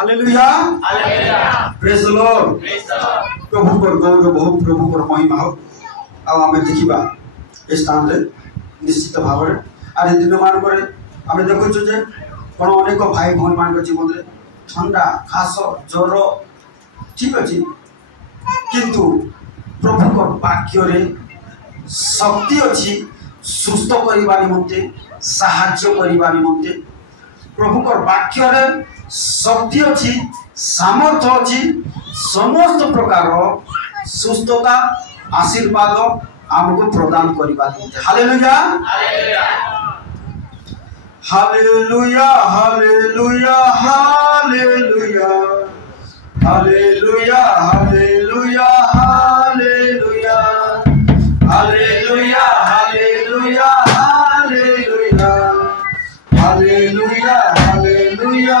Hallelujah praise the Lord प्रभु को गौरव हो प्रभु को महिमा हो आ आमे देखिबा ए स्थान रे निश्चित भाव रे आरे दिन मान करे आमे देखु जे कोन अनेक भाई भौन मान के जीवन रे ठंडा खास ज्वर ठीक अछि किंतु प्रभु को वाक्य रे शक्ति अछि सुस्थ करिबा निमंते साहाय्य करिबा निमंते प्रभु को वाक्य रे शक्ति अच्छी सामर्थ्य अच्छी समस्त प्रकार सुस्थता आशीर्वाद आमको प्रदान करबा hallelujah hallelujah hallelujah hallelujah hallelujah hallelujah hallelujah hallelujah hallelujah hallelujah hallelujah hallelujah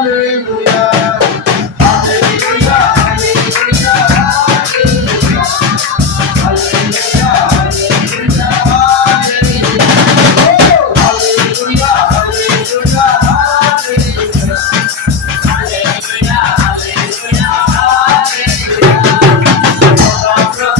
hallelujah hallelujah hallelujah hallelujah hallelujah hallelujah hallelujah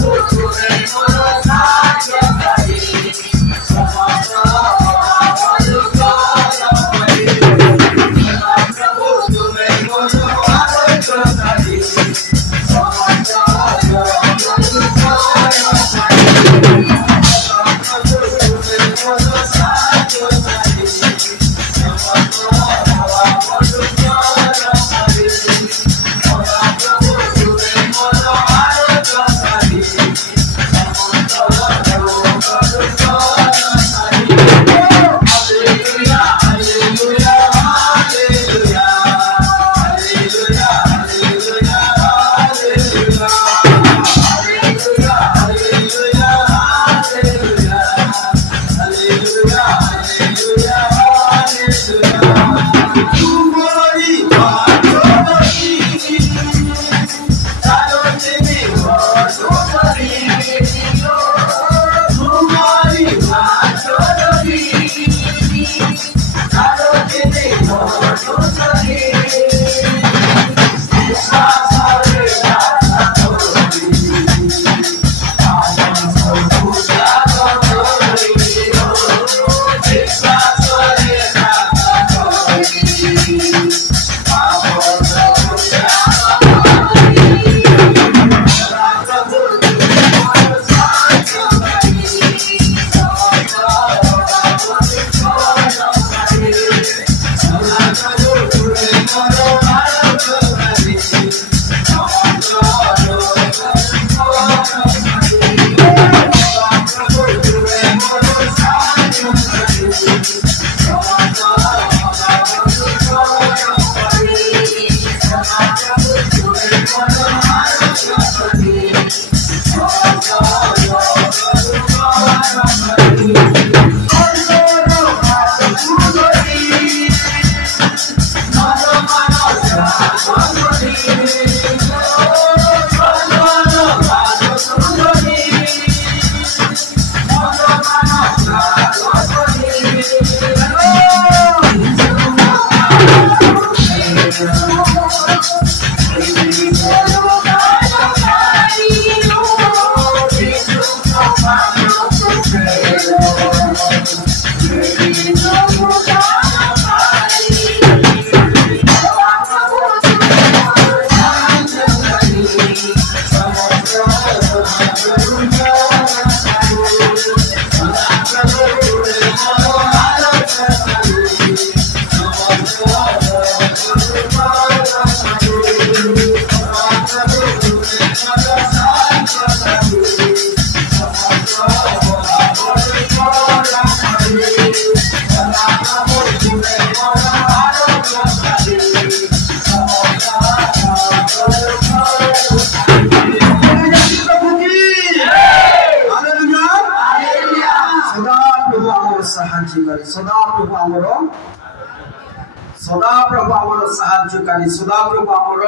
सदा प्रभु आमर साहाय्यकारी सदा प्रभु आमर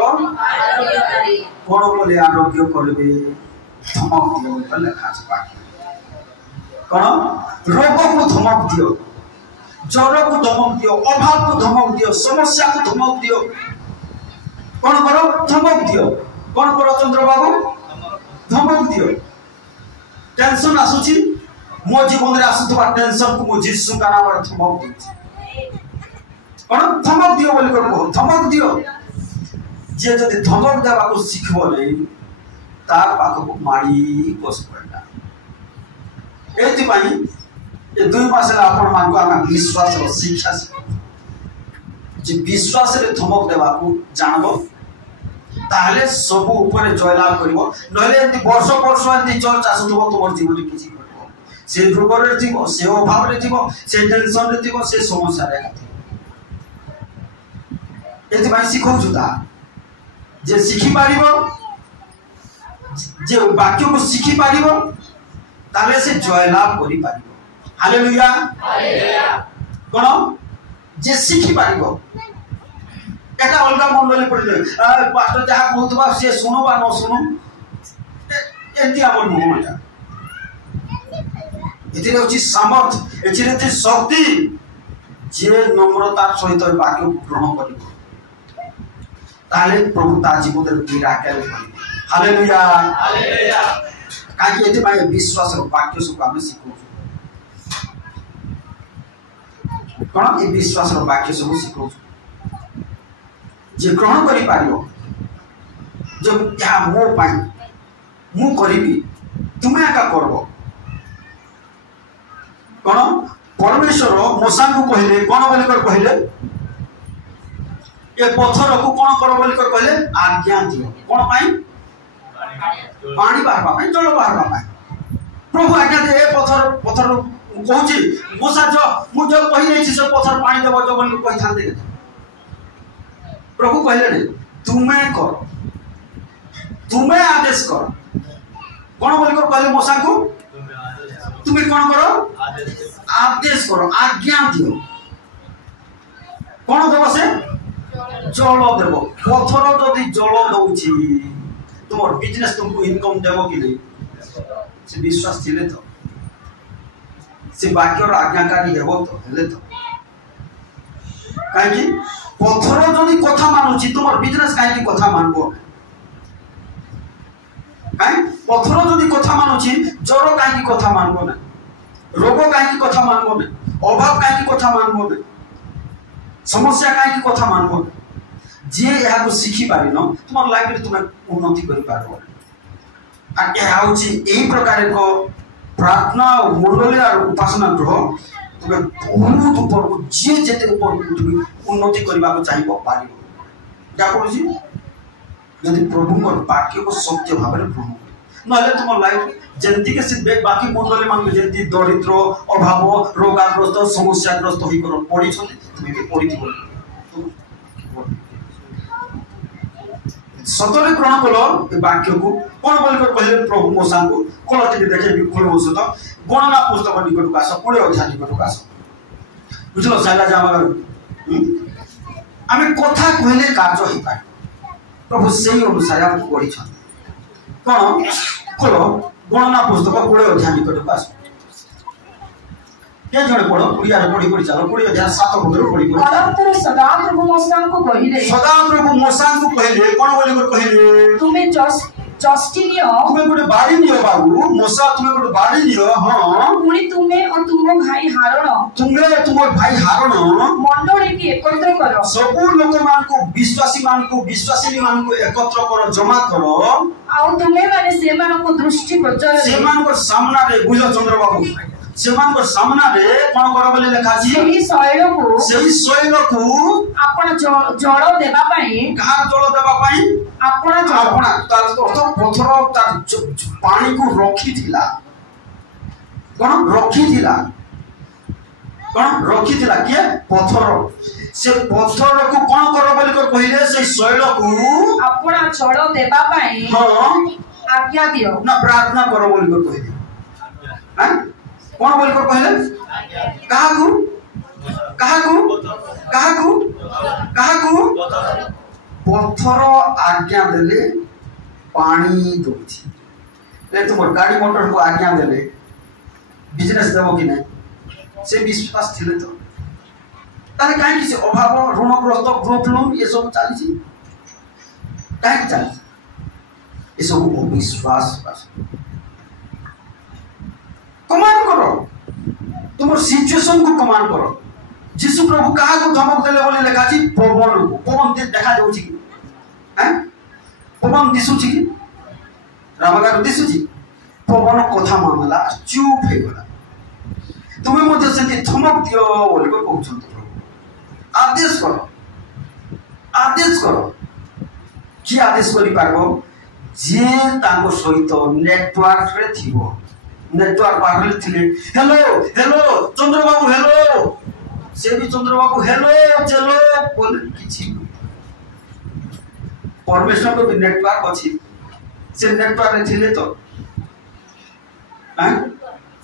कौन बोले आरोग्य करेंगे धमक दियो लेखा कौन रोग को धमक दियो ज्वर को धमक दियो अभाव को धमक दियो समस्या को धमक दियो कौन करो धमक दियो कौन करो चंद्र बाबू धमक दियो टेंशन आसुची मो जीवन रे आसुतबा टेंशन को मो जीसु का नाम रे धमक दियो कौन धमक दियो बोली कर धमक दियो जे जदि धमक देवा को सिखबो नै तार पाख को माड़ी बस पड़ला एति पाई ये 2 मास ला आपण मान को हम विश्वास रो शिक्षा जे विश्वास रे धमक देवा को जानबो ताले सब ऊपर जयलाभ करिवो नले एति वर्ष वर्ष एति चर्च आसुतबो तोर जीवन रे किछि घटबो से रोग रे थिबो से अभाव रे थिबो से टेंशन रे थिबो से समस्या रे एति भाई सिखौ जुदा जे सिखि पारिबो जे वाक्य को सिखि पारिबो ताले से जयलाभ करि पारिबो हालेलुया हालेलुया कोन जे सिखि पारिबो एटा अलगा मंडली पड़ले पास्टर जहा कहतबा से सुनो बा न सुनो एति हमर मोहटा एति होची सामर्थ एति रे शक्ति जे नम्रतार सहित वाक्य ग्रहण करिबो ताले प्रभु ता जीवन रे मिराकल करिबो हालेलुया हालेलुया काकी एति भाई विश्वास रो वाक्य सब हम सिखौ कोन ए विश्वास रो वाक्य सब सिखौ जे ग्रहण करि पारियो जो या मो पाई मु करिबी तुमे आका करबो कोन परमेश्वर मोसा को कहले कोन बोली कर कहले ए पत्थर को कोन करो बोली कर कहले आज्ञा दियो कोन पाई पानी बाहरबा पाई जल बाहरबा पाई प्रभु आज्ञा दे ए पत्थर पत्थर कहूची मोसा जो मु जो कहि नै छी से पत्थर पानी देबो जो बोली कहि थान दे प्रभु कहले नहीं तुम्हें करो तुम्हें आदेश करो कौन बोल कर कहले मोसा को तुम्हें कौन करो आदेश करो आज्ञा दियो कौन देव से जल देव पत्थर जदि जल दउची तुम बिजनेस तुमको इनकम देव कि नहीं से विश्वास थिले तो से वाक्य रो आज्ञाकारी हेबो तो हेले तो काहे पत्थर जदि कथा मानुची तुम बिजनेस काहे कथा मानबो काहे पत्थर जदि कथा मानुची जर काहे कथा मानबो ना रोग काहे कथा मानबो ना अभाव काहे कथा मानबो ना समस्या काहे कथा मानबो ना जे या को सिखि पारिनो तुम लाइफ रे तुम उन्नति करि पारबो आ ए आउची एई प्रकार को प्रार्थना और मंडली और उपासना ग्रह तुम बहुत ऊपर को जे जेते ऊपर को तुम उन्नति करबा को चाहिबो पारिबो क्या कहूची यदि प्रभु को वाक्य को सत्य भाव रे ग्रहण नले तुम लाइफ जंती के से बाकी मंडली मान के जंती दरिद्र अभाव रोगाग्रस्त समस्याग्रस्त होई कर पड़ी छथि तुम भी पड़ी थी सतरे ग्रहण कलो ए वाक्य को कोन बोल कर कहले प्रभु मोसा को कोलते के देखे भी खोलो तो गणना पुस्तक निकट का सब 20 अध्याय निकट का बुझलो साला जामा आमे कथा कहले कार्य होई पाए प्रभु सेही अनुसार हम पढ़ी छन कोन खोलो गणना पुस्तक 20 अध्याय निकट का के जणे पढो पुरिया पढी पढी चलो 20 अध्याय 7 पद पढी पढी अनंतर सदा प्रभु मोसा को कहले कोन बोली कर कहले तुम्हें जस्टी नियो तुम्हें गोटे बाड़ी नियो बाबू मोसा तुम्हें गोटे बाड़ी नियो हां पुणी तुम्हें और तुम भाई हारण तुम्हें तुम भाई हारण मंडली की एकत्र करो सब लोग मान को विश्वासी मान को एकत्र करो जमा करो आ तुम्हें माने से मान को दृष्टि गोचर से मान को सामना रे बुझ चंद्र बाबू से मान को सामना रे कोन करो बोले लिखा छी सही शैल को आपण जल देबा पई कहा जल देबा पई आपण तार अर्थ पत्थर तार पानी को रखी थिला कोन रखी थिला के पत्थर से पत्थर को कोन करो बोले को कहिले से शैल को आपण जल देबा पई हां आज्ञा दियो ना प्रार्थना करो बोले को कहिले हां कौन बोल कर कहले कहा को पत्थर आज्ञा देले पानी दोछि ले तुम गाड़ी मोटर को आज्ञा देले बिजनेस देबो कि नहीं से विश्वास थिले तो तारे काहे कि से अभाव ऋणग्रस्त ग्रुप लोन ये सब चली छी कहीं चल ये सब अविश्वास कमांड करो तुम सिचुएशन को कमांड करो जीशु प्रभु कहा को धमक देले बोले लेखा छी पवन को पवन देखा जाउछि कि हैं पवन दिसुछि कि रामगार दिसुछि पवन कथा मानला चुप हे गला तुम्हें मध्य से धमक दियो बोले को कहउछन आदेश करो कि आदेश करि पारबो जे ताको सहित नेटवर्क रे थिबो नेटवर्क बाहर थिले हेलो चंद्रबाबू हेलो से भी चंद्रबाबू हेलो चलो बोल किछि परमेश्वर को भी नेटवर्क अछि से नेटवर्क रे थिले तो हैं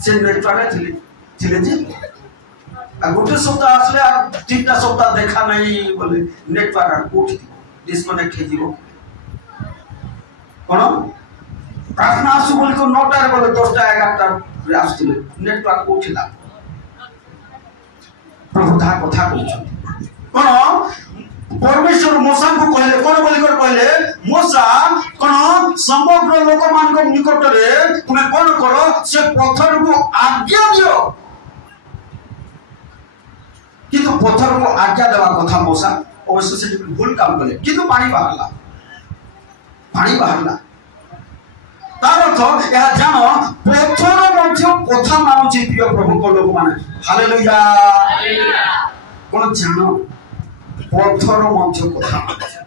से नेटवर्क रे थिले जे आ गोटे सप्ताह आसले आ तीनटा सप्ताह देखा नहीं बोले नेटवर्क उठ डिस्कनेक्ट हे जीवो कोन प्रार्थना आसु बोल को 9टा रे बोले 10टा 11टा आसले नेटवर्क उठिला प्रभु ता कथा कहउछ कोन परमेश्वर मूसा को कहले कोन बोली कर कहले मूसा कोन समग्र लोक मान को निकट रे तुमे कोन करो से पत्थर को आज्ञा दियो किंतु पत्थर को आज्ञा देवा कथा मूसा अवश्य से भूल काम कले किंतु पानी बाहरला तार अर्थ यह जान पत्थर मध्य कथा मानुछि प्रिय प्रभु को लोक माने हालेलुया कोन जानो पत्थर मध्य कथा मानुछि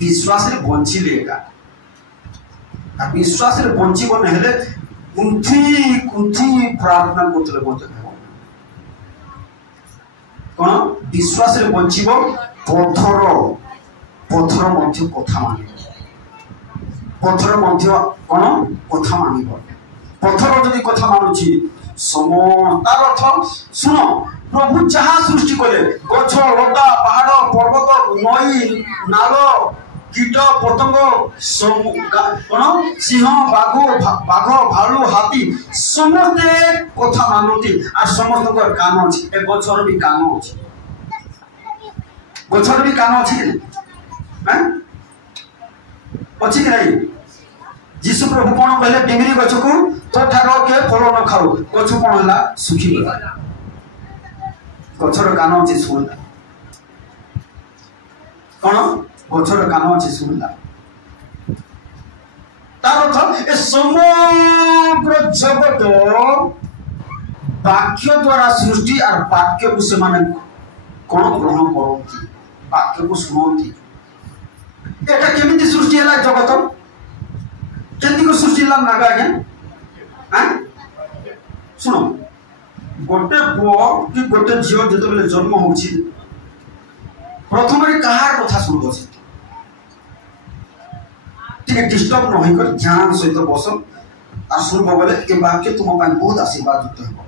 विश्वास रे बंचिले एका आ विश्वास रे बंचिबो नहेले कुंथी प्रार्थना करतले मते कोन विश्वास रे बंचिबो पत्थर मध्य कथा मानिबो पत्थर मध्य कोन कथा मानिबो पत्थर जदि कथा मानुछि समतार अर्थ सुनो प्रभु जहा सृष्टि कले गछ लता पहाड़ पर्वत नई नाल कीट पतंग कोन सिंह बाघ भालू हाथी समस्ते कथा मानती आ समस्त कान अछि ए गछर भी कान अछि गछर भी कान अछि हैं अछि कि नहीं जीशु प्रभु कोन कहले डिंगरी गछ को तो ठारो के फल न खाऊ गछ कोन हला सुखी गला गछर कान अछि सुनला कोन गछर कान अछि सुनला तार अर्थ ए समग्र जगत वाक्य द्वारा सृष्टि और वाक्य को से माने कोन ग्रहण करती वाक्य को सुनती एटा केमिति सृष्टि हला जगत केमिति को सृष्टि हला नागा आज्ञा हैं सुनो गोटे पुओ कि गोटे झियो जते बेले जन्म होछि प्रथम रे कहार कथा सुनबो से ठीक डिस्टर्ब न होई कर ध्यान सहित बस आ सुनबो बोले ए वाक्य तुम पान बहुत आशीर्वाद युक्त हेबो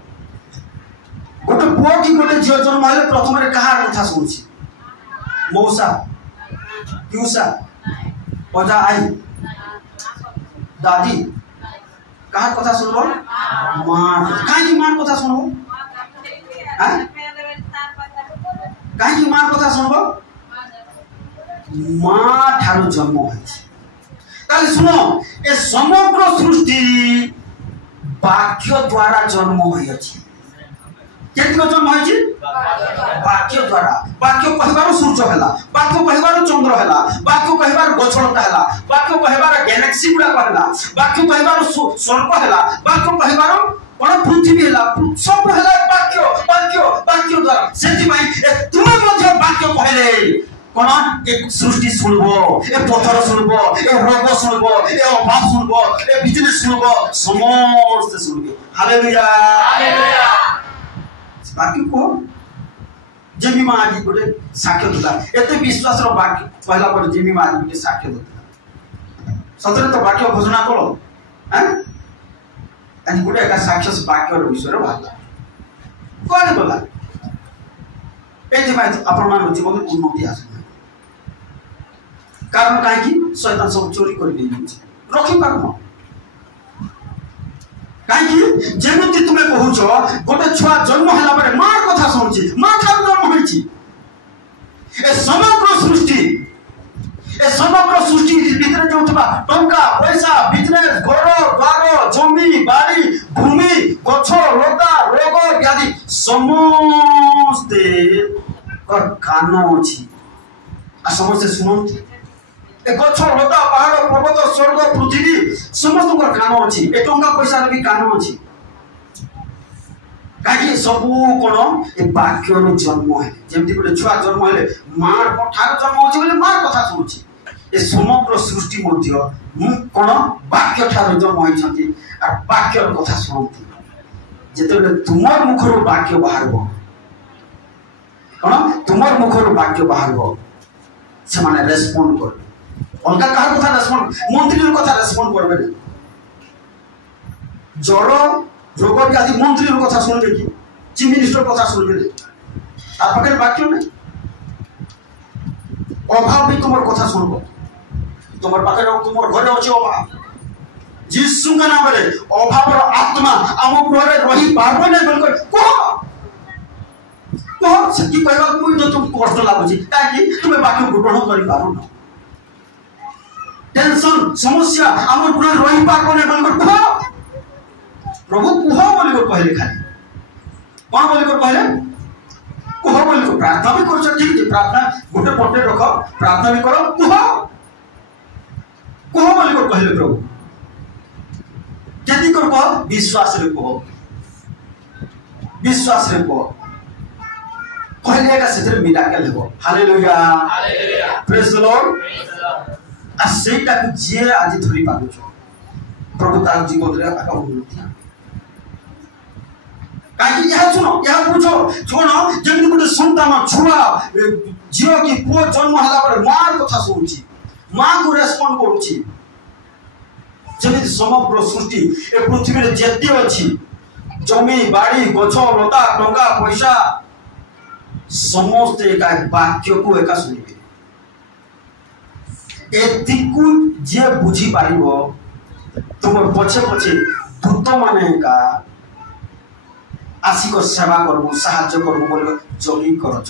गोटे पुओ कि गोटे झियो जन्म होले प्रथम रे कहार कथा सुनछि मौसा पिउसा ओजा आई दादी कहार कथा सुनबो मां काई की मां कथा सुनबो हैं काई की मां कथा सुनबो मां ठारो जन्म होइछि ताले सुनो ए समग्र सृष्टि वाक्य द्वारा जन्म होइछि केति को जन्म होइछि वाक्य द्वारा वाक्य कहबार सूर्य हला वाक्य कहबार चंद्र हला वाक्य कहबार गछलता हला वाक्य कहबार गैलेक्सी गुडा हला वाक्य कहबार सर्प हला वाक्य कहबार कोन पृथ्वी हला सब हला वाक्य द्वारा सेति माई तुम मध्य वाक्य कहले कोन एक सृष्टि सुनबो ए पत्थर सुनबो ए रोग सुनबो ए अभाव सुनबो ए बिजनेस सुनबो समस्त सुनबो हालेलुया बाकी को जेमी मां आज गोटे साक्ष्य दिला एते विश्वास रो बाकी पहला पर जेमी मां आज गोटे साक्ष्य दिला सतरे तो वाक्य घोषणा करो हैं आज गोटे का साक्ष्य वाक्य रो विषय रो भाला कोन बोला एते मां अपन मान जीवन में उन्नति आसे कारण काहे कि शैतान सब चोरी कर देई रखि पारनो काहे जेमति तुमे कहूछो गोटे छुआ जन्म हला परे मां कथा सुनछि मां ठार जन्म होइछि ए समग्र सृष्टि କରୁଥିବା ଟଙ୍କା ପଇସା ବିଜନେସ ଘର ଦ୍ୱାର ଜମି ବାଡ଼ି ଭୂମି ଗଛ ଲତା ରୋଗ ବ୍ୟାଧି ସମସ୍ତେ କାନ ଅଛି ଆଉ ସମସ୍ତେ ଶୁଣନ୍ତି ଏ ଗଛ ଲତା ପାହାଡ଼ ପର୍ବତ ସ୍ୱର୍ଗ ପୃଥିବୀ ସମସ୍ତଙ୍କର କାନ ଅଛି ଏ ଟଙ୍କା ପଇସାର ବି କାନ ଅଛି କାହିଁକି ସବୁ କଣ ଏ ବାକ୍ୟରୁ ଜନ୍ମ ହେଲେ ଯେମିତି ଗୋଟେ ଛୁଆ ଜନ୍ମ ହେଲେ ମା ଠାରୁ ଜନ୍ମ ହଉଛି ବୋଲି ମା କଥା ଶୁଣୁଛି ଏ ସମଗ୍ର ସୃଷ୍ଟି ମଧ୍ୟ କଣ ବାକ୍ୟ ଠାରୁ ଜନ୍ମ ହେଇଛନ୍ତି ଆଉ ବାକ୍ୟର କଥା ଶୁଣନ୍ତି ଯେତେବେଳେ ତୁମର ମୁଖରୁ ବାକ୍ୟ ବାହାରିବ କଣ ତୁମର ମୁଖରୁ ବାକ୍ୟ ବାହାରିବ ସେମାନେ ରେସ୍ପଣ୍ଡ କରିବେ ଅଲଗା କାହାର କଥା ରେସ୍ପଣ୍ଡ ମନ୍ତ୍ରୀର କଥା ରେସ୍ପଣ୍ଡ କରିବେ ଜ୍ୱର ରୋଗ ବ୍ୟାଧି ମନ୍ତ୍ରୀର କଥା ଶୁଣିବେ କି ଚିଫ ମିନିଷ୍ଟର କଥା ଶୁଣିବେ ତା ପାଖରେ ବାକ୍ୟ ନାହିଁ ଅଭାବ ବି ତୁମର କଥା ଶୁଣିବ ତୁମର ପାଖରେ ତୁମର ଘରେ ଅଛି ଅଭାବ ଯୀଶୁଙ୍କ ନାମରେ ଅଭାବର ଆତ୍ମା ଆମ ଗୃହରେ ରହିପାରିବ ନାହିଁ ବୋଲି କୁହ କୁହ ସେଠି କହିବାକୁ ମଧ୍ୟ ତୁମକୁ କଷ୍ଟ ଲାଗୁଛି କାହିଁକି ତୁମେ ବାକ୍ୟକୁ ଗ୍ରହଣ କରିପାରୁନ ଟେନସନ ସମସ୍ୟା ଆମ ଗୃହରେ ରହିପାରିବ ନାହିଁ ବୋଲି କୁହ प्रभु कुह बोली कहले खाली कौन बोली कहले कुह बोली प्रार्थना भी कर ठीक है प्रार्थना गोटे पटे रख प्रार्थना भी करो कुह कुह बोली कहले प्रभु जल्दी कर कह विश्वास रे कह कहले का सेतिर मिराकल हेबो हालेलुया प्रेज द लॉर्ड आ सेटा जे आज धरि पाबो प्रभु ता जीवन रे आका उन्नति काहे यह सुनो यह पूछो छोड़ो जमीन गोटे संतान छुआ झील की पुओ जन्म होला पर मां कथा सुनुची मां को रेस्पोंड करूची जमीन समग्र सृष्टि ए पृथ्वी रे जेते अछि जमी बाड़ी गछ लता टंका पैसा समस्त एक वाक्य को एका सुनिबे एतिकु जे बुझी पारिबो तुम पछे पछे दूत माने का आसिक सेवा करबो साहाय्य करबो बोले जगी करछ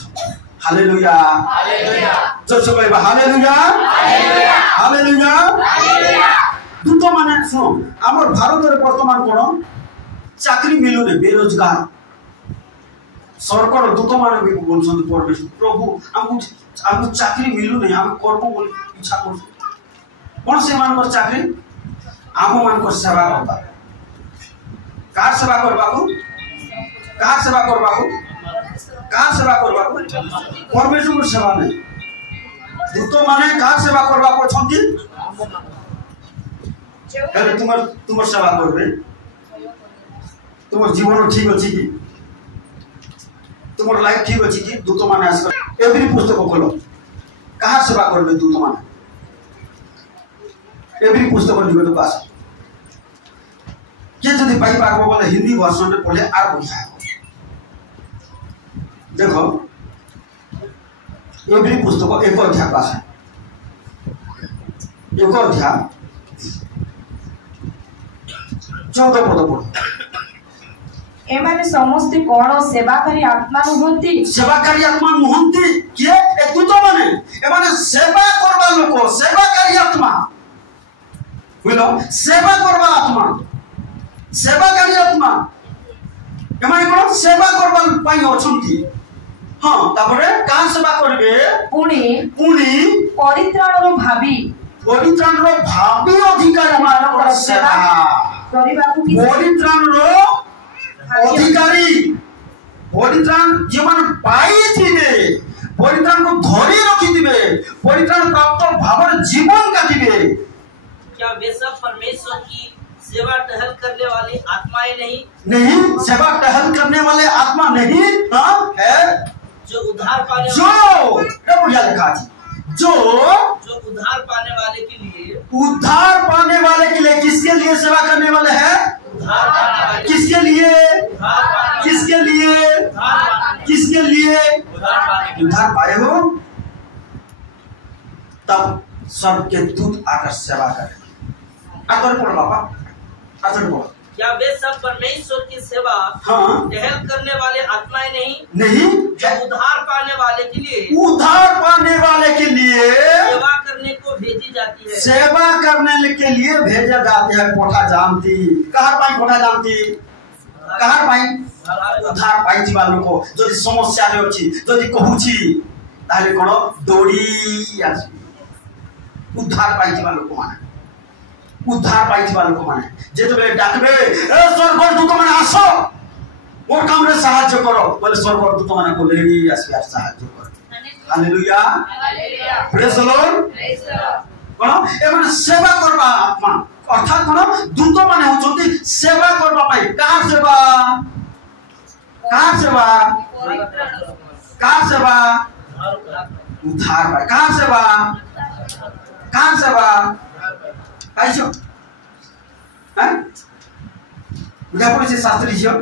हालेलुया हालेलुया जो कहबा हालेलुया हालेलुया हालेलुया हालेलुया दूत माने सुनो हमर भारत रे वर्तमान कोन चाकरी मिलु ने बेरोजगार सरकार दूत माने भी बोलछन परमेश्वर प्रभु हमको चाकरी मिलु ने हम करबो बोली इच्छा करछ कोन से मानकर चाकरी आम मान सेवा करता कार सेवा करबाकू कार सेवा करबाकू परमेश्वर सेवा नहीं दूत माने कार सेवा करबाकू छंती हेले तुमर सेवा करबे तुमर जीवन ठीक अछि कि तुमर लाइफ ठीक अछि कि दूत माने आस एवरी पुस्तक खोलो कहाँ सेवा करबे दूत माने एवरी पुस्तक लिखो तो पास के जदि पाई पारबो बोले हिंदी वर्जन रे पढले आर बढ़िया देखो एवरी पुस्तक एक अध्याय पास है एक अध्याय 14 पद पढ़ो एमाने समस्त कोण सेवाकारी आत्मा नुहंती किए ए दूत माने एमाने सेवा करबा लोक सेवाकारी आत्मा बुझलो सेवा करबा आत्मा सेवाकारी आत्मा एमाने कोन सेवा करबा पाई अछंती हां तापरे का सेवा करबे पुणी परित्राणर भाबी अधिकारी मानकर सेवा करिबाकू कि परित्राणर अधिकारी परित्राण जीवन पाई थिबे परित्राण को धरी रखी दिबे परित्राण प्राप्त भावर जीवन काटिबे क्या वे सब परमेश्वर की सेवा टहल करने वाली आत्माएं नहीं सेवा टहल करने वाले आत्मा नहीं हां है जो उद्धार पाने बढ़िया लिखा जी जो उद्धार पाने वाले के लिए किसके लिए सेवा करने वाले हैं किसके लिए उद्धार पाए हो तब स्वर्ग के दूत आकर सेवा करें आकर पढ़ो बाबा आकर पढ़ो क्या वे सब परमेश्वर की सेवा टहल करने वाले आत्माएं नहीं जो उद्धार पाने वाले के लिए सेवा करने के लिए भेजे जाते हैं पोठा जानती कहार पाई पोठा जानती कहार पाई उद्धार पाई लोक जदि समस्या रे अछि जदि कहूची ताले कोन दौड़ी आसी उद्धार पाई लोक माने उद्धार पाई लोक माने जेतबे डाकबे ए स्वर्गदूत माने आसो मोर काम रे सहायता करो बोले स्वर्गदूत माने को लेडी आसी सहायता करो हालेलुया प्रेज द लॉर्ड कोन ए माने सेवा करबा आत्मा अर्थात कोन दूत माने होचोती सेवा करबा पाई का सेवा उद्धार पाई का सेवा आइछो हैं बुझा पड़े शास्त्री झियो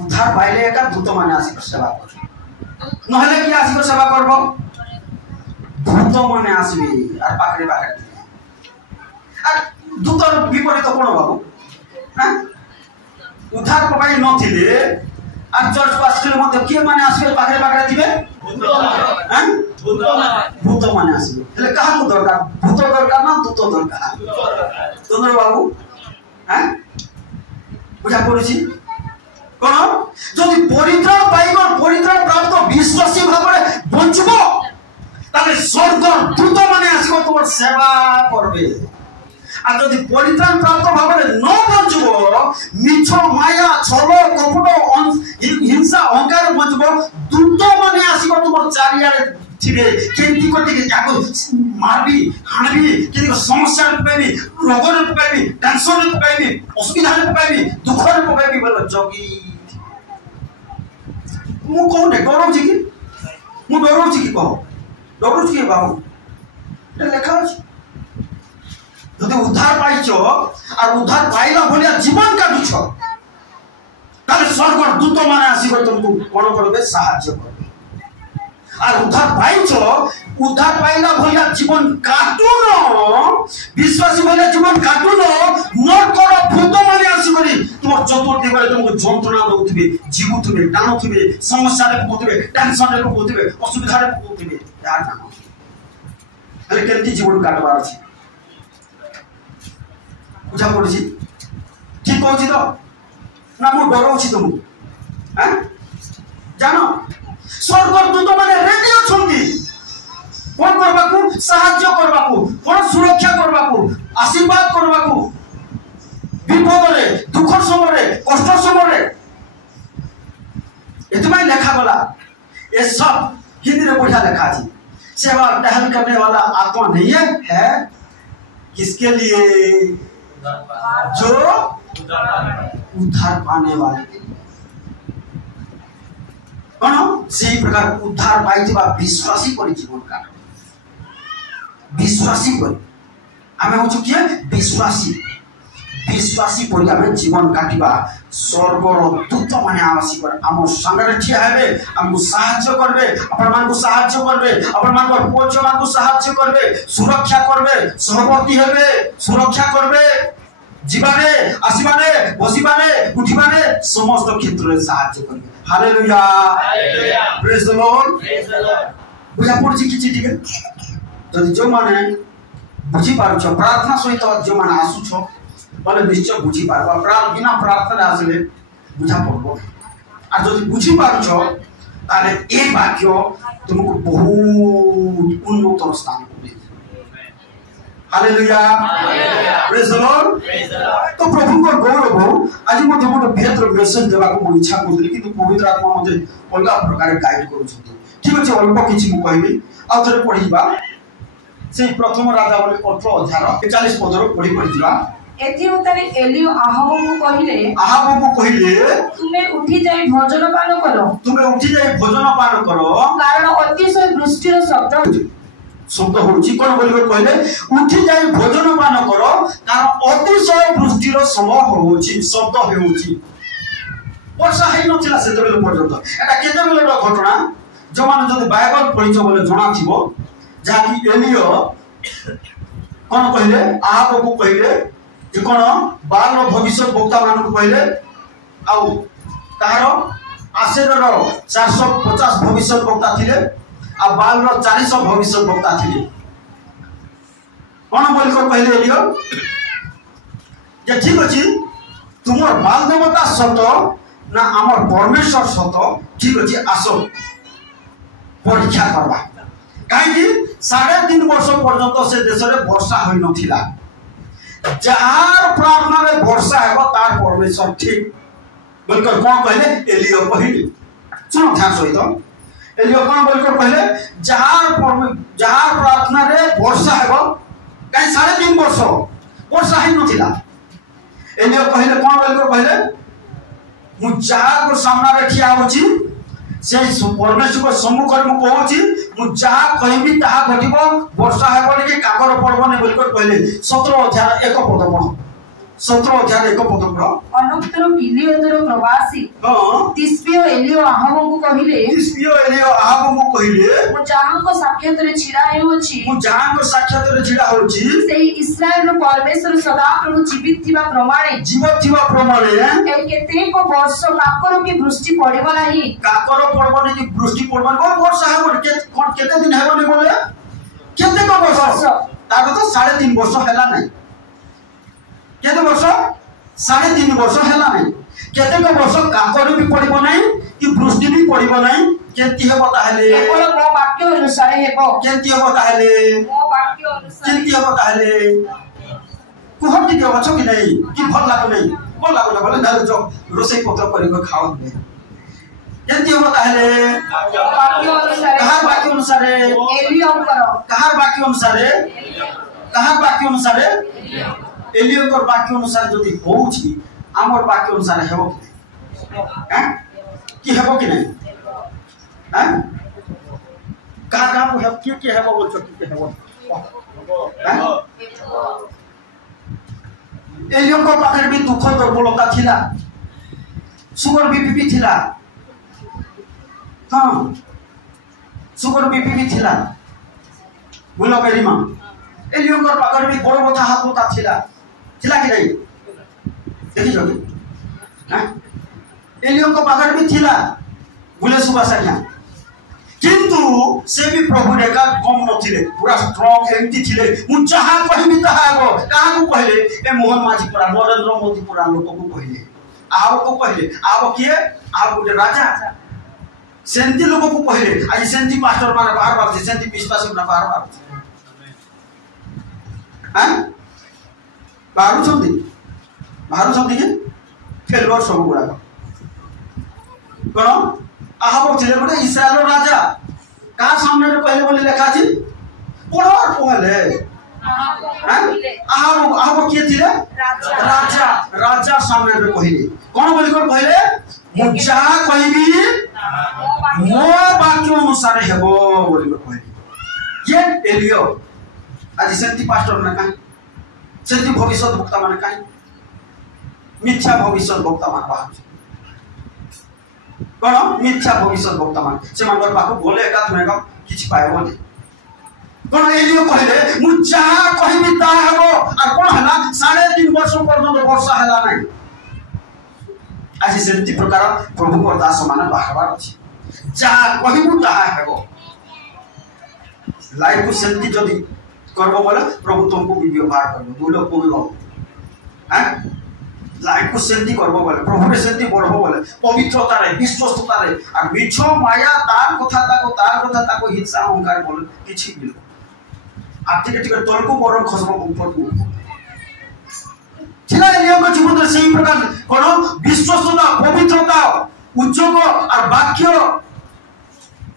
उद्धार पाइले एका दूत माने आसी सेवा कर নহলে কি আসিব সেবা করব ভূত মানে আসবে আর পাকড়ে পাকড়ে আর দূতর বিপরীত কোন বাবু হ্যাঁ উদ্ধার পাই নথিলে আর চর্চ পাস্টরের মধ্যে কি মানে আসবে পাকড়ে পাকড়ে দিবে হ্যাঁ ভূত মানে আসবে তাহলে কাহাকে দরকার ভূত দরকার না দূত দরকার তোমরা বাবু হ্যাঁ বুঝা পড়েছি কোন যদি পরিত্রাণ পাইব পরিত্রাণ প্রাপ্ত বিশ্বাসী ভাবে বঞ্চিব তাহলে স্বর্গর দূত মানে আসিব তোমার সেবা করবে আর যদি পরিত্রাণ প্রাপ্ত ভাবে ন বঞ্চিব মিছ মায়া ছল কপট হিংসা অহংকার বঞ্চিব দূত মানে আসিব তোমার চারিয়ারে থিবে কেন্তি কটিকে যাকো মারবি হানবি কেনি সমস্যা পাইবি রোগর পাইবি টেনশন পাইবি অসুবিধা পাইবি দুঃখরে পাইবি বলে যোগী मु कहूँ डरुची कि कह डरुची कि बाबू लेखा अच्छे उद्धार पाइच और उद्धार पाइला भाया जीवन काटुछ ताले स्वर्ग दूत माने आसिब तुमको कौन करबे साहाय्य करबे और उद्धार पाइच उद्धार पाइला भाया जीवन काटुन विश्वासी भाया जीवन काटुन नरकर भूत माने आसी करी तुम चतुर्थी बेले तुमको जंत्रणा दउथिबे जीवुथिबे टाणुथिबे समस्या रे पकुथिबे टेंशन रे पकुथिबे असुविधा रे पकुथिबे यार जानो अरे केंती जीवन काटबार अछि बुझा पड़छि ठीक कहछि तो ना मु डरउछि तुम हैं जानो स्वर्गदूत माने रेडी अछंती कोन करबाकू साहाय्य करबाकू कोन सुरक्षा करबाकू आशीर्वाद करबाकू विपद रे दुख समय कष्ट समय इतना लिखा गला ये सब हिंदी में बढ़िया लिखा है सेवा टहल करने वाला आत्मा नहीं है किसके लिए जो उद्धार पाने वाले कौन से प्रकार उद्धार पाई विश्वासी पर जीवन काट विश्वासी पर आम हूँ किए विश्वासी विश्वासी पर जीवन काटिबा स्वर्गर दूत माने आसी कर आम संगे ठिया हेबे हमको साहाय्य करबे अपन मान को साहाय्य करबे अपन मान को पोच मान को साहाय्य करबे सुरक्षा करबे सहवर्ती हेबे सुरक्षा करबे जीवाने आसीबाने बसिबाने उठिबाने समस्त क्षेत्र रे साहाय्य करबे हालेलुया प्रेज द लॉर्ड बुझा पड़छि किछि ठीक जदि जो माने बुझी पारुछ प्रार्थना सहित जो माने आसुछ बोले निश्चय बुझी पारबा बिना प्रार्थना आसले बुझा पड़बो आ जदि बुझी पारुछ ताले ए वाक्य तुमको बहुत उन्नत स्थान को दे हालेलुया प्रेज द लॉर्ड तो प्रभु को गौरव आज मते मोटे बेहतर मेसेज देबा को इच्छा करथि कि पवित्र आत्मा मते अलग प्रकार गाइड करू छथि ठीक अछि अल्प किछि मु कहबी आ थरे पढिबा से प्रथम राजा बोले 18 अध्याय 41 पद रो पढि पढिबा एथि उतारे एलियो आहाब को कहिले तुमे उठी जाई भोजन पान करो कारण अतिशय वृष्टिर शब्द होछि कोन बोलिबे कहले उठी जाई भोजन पान करो कारण अतिशय वृष्टिर समय होछि शब्द होछि वर्षा है नथिला से बेले पर्यंत एटा केते बेले घटना जो माने जदि बाइबल पढिछो बोले जणा थिबो जाकी एलियो कोन कहले आहाब को कहले जे कोन बाल भविष्य वक्ता मान को कहले आउ तार आशेर 450 भविष्य वक्ता थिले आ बाल 400 भविष्य वक्ता थिले कौन बोल कर कहले एलियो जे ठीक अछि तुमर बाल देवता सत ना हमर परमेश्वर सत ठीक अछि आसो परीक्षा करबा काहे 3.5 वर्ष पर्यंत से देश रे वर्षा होई नथिला जार प्रार्थना रे वर्षा हेबो तार परमेश्वर ठीक बोलकर कौन कहले एलियो कहले सुनो ध्यान सहित एलियो कौन बोलकर कहले जार प्रार्थना रे वर्षा हेबो काहे 3.5 वर्ष वर्षा होई नथिला एलियो कहले कौन बोलकर कहले मु जार को सामना रे ठिया होची से परमेश्वर को सम्मुख में कहूची मु जहा कहबी ताहा घटिबो वर्षा हेबो कि काकर पड़बो ने बोलकर कहले 17 अध्याय 1 पद पढ़ो 17 अध्याय 1 पद पढ़ो अनुत्तर किलियोदर प्रवासी तिस्बियो एलियो आहाबो को कहिले मु जहा को साक्षात रे छिड़ा होची सेही इस्राएल रो परमेश्वर सदा प्रभु जीवित थिबा प्रमाणे ए केते को वर्ष काकर की वृष्टि पड़िबो नाही काकर पड़बो नि कि वृष्टि पड़बो कोन वर्षा हेबो केते दिन हेबो नि बोले केते को वर्ष ताको तो 3.5 वर्ष हैला नै केते वर्ष 3.5 वर्ष हैला नै केते को वर्ष काकर भी पड़िबो नै कि वृष्टि भी पड़िबो नै केति हेबो ताहले केवल मो वाक्य अनुसार हेबो केति हेबो ताहले मो वाक्य अनुसार केति हेबो ताहले कुहति के अछो कि नै कि भल लागो नै भल लागो बोले ना जो रोसई पत्र करि को खाओ नै केति हेबो ताहले वाक्य अनुसार कहार वाक्य अनुसार एलियो करो कहार वाक्य अनुसार एलियो को वाक्य अनुसार जदि होउछि हमर वाक्य अनुसार हेबो हैं कि हेबो कि नै हैं का को हेब के हेबो बोल छ कि हेबो हैं एलियो को पाखर भी दुख दुर्बलता थिला सुगर बीपी भी थिला हां सुगर बीपी भी थिला बोलो बेरीमा एलियो को पाखर भी बड़ बथा हाथ होता थिला कि नहीं देखि जो हां एलियो को पाखर भी थिला बोले सुबह सखिया किंतु से भी प्रभु रेखा कम नथिले पूरा स्ट्रांग एमती थिले मु जहा कहबी तहा को कहा को कहले ए मोहन माझी पुरा नरेंद्र मोदी पुरा लोक को कहले आब को कहले आब के आब गुटे राजा सेंती लोक को कहले आज सेंती पास्टर माने बाहर बाहर सेंती विश्वास ना बाहर बाहर हैं बाहर छथि के फेलवर सब गुडा कोन आहाब थिले गोटे इस्राएल राजा का सामने रे पहले बोले लिखा छी पढ़ो पहले आहाब के थिले राजा सामने रे पहले कोन बोली कर पहले मुजा कहबी मो वाक्य अनुसार हेबो बोली कर पहले ये एलियो आज सेंती पास्टर ना काई सेंती भविष्य वक्ता माने काई मिथ्या भविष्य वक्ता मान बाहर कोन मिथ्या भविष्य वक्ता मान से मानकर पाखो बोले एका तुमे का किछ पाए बोले कोन एलियो कहले मु जा कहबी ता हेबो आ कोन हला 3.5 वर्ष पर्यंत वर्षा हला नै आज सेंती प्रकार प्रभु को दास मान बाहर अछि जा कहबू ता हेबो लाइफ को सेंती जदी करबो बोले प्रभु तुमको भी व्यवहार करबो दो लोग को भी हो हैं लाइफ को सेंती करबो बोले प्रभु रे सेंती बढ़बो बोले पवित्रता रे विश्वासता रे आ मिछो माया तार कथा ताको हिंसा अहंकार बोले किछि मिलो आ टिके तोल को बरम खसबो ऊपर को छिला एलियो को जीवन रे सही प्रकार कोनो विश्वासता पवित्रता उज्जोग और वाक्य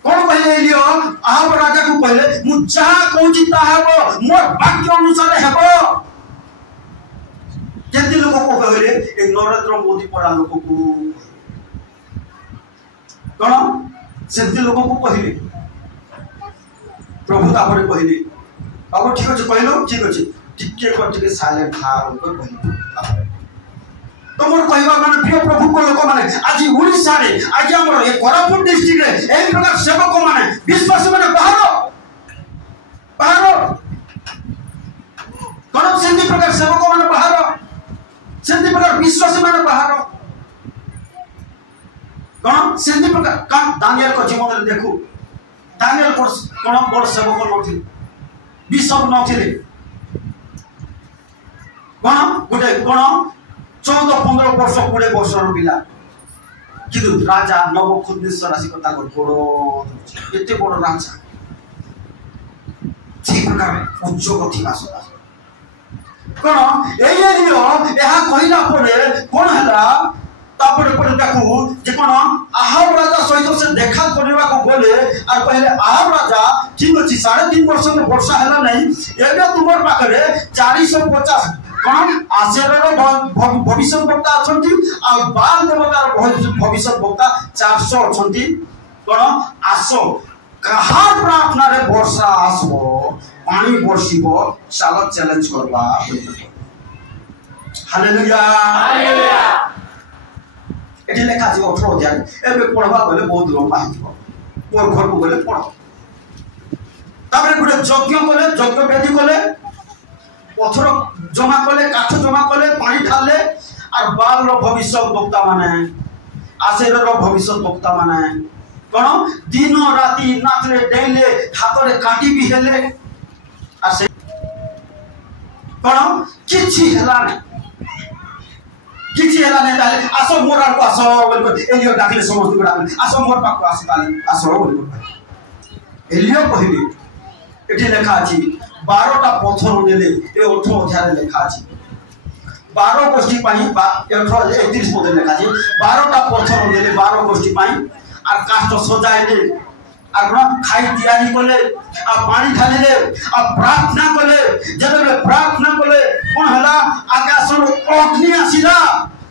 कोन कहले एलियो आहाब राजा को कहले मु जा कहूची ता हेबो मोर वाक्य अनुसार हेबो जेते लोक को कहले एक नरेंद्र मोदी पड़ा लोक को कोन सेते लोक को कहले प्रभु तापर कहले अब ठीक अछि कहलो ठीक अछि टिके को टिके साइलेंट था को कहले तमर कहबा माने प्रिय प्रभु को लोक माने आज ओडिसा रे आज हमर ए कोरापुट डिस्ट्रिक्ट रे एई प्रकार सेवक माने विश्वास माने बाहर कोन सेंती प्रकार सेवक माने बाहर सेंती प्रकार विश्वास माने बाहर कोन सेंती प्रकार का दानियल को जीवन रे देखु दानियल को कोन बड़ सेवक नथि बिशप नथिले कौन गोटे कौन 14-15 वर्ष 20 वर्ष पिला किंतु राजा नबुकदनेस्सर आसी कथा बड़ एते बड़ राजा ठीक प्रकार उद्योग थिला सदा कौन एलियो यह कहला पड़े कौन हला तापरे पड़े देखू जे कौन आहाब राजा सहित से देखा करबा को बोले और पहले आहाब राजा ठीक अछि 3.5 वर्ष में वर्षा हला नहीं एबे तुमर पाखरे 450 कौन आशेर भविष्यवक्ता अछंती और बाल देवतार भविष्यवक्ता 400 अछंती कौन आसो कहार प्रार्थना रे वर्षा आसबो पानी बरसिबो साल चैलेंज करबा हालेलुया हालेलुया एठी लेखा अछि 18 अध्याय एबे पढबा गले बहुत लंबा हिबो मोर घर को गले पढ ताबरे गुटे यज्ञ कले यज्ञ बेदी कले पत्थर जमा कले काठ जमा कले पानी ढाले और बाल रो भविष्यवक्ता माने आशेर रो भविष्यवक्ता माने कौन दिन राति नाचले डेले हाथरे काटी भी हेले आसे कौन किछि हेला नै ताले आसो मोर को आसो बोल एलियो डाकले समस्त गुडा आसो मोर पाको आसी ताले आसो बोल एलियो कहली एठी लेखा अछि 12टा पत्थर नेले ए 18 अध्याय लेखा अछि 12 गोष्ठी पाई 31 पद लेखा अछि 12टा पत्थर नेले 12 गोष्ठी पाई আর কাষ্ট সজাইলে আর খাই দিয়ানি কলে আর পানি ঢালিলে আর প্রার্থনা কলে যেবে প্রার্থনা কলে কোন হলা আকাশর অগ্নি আসিলা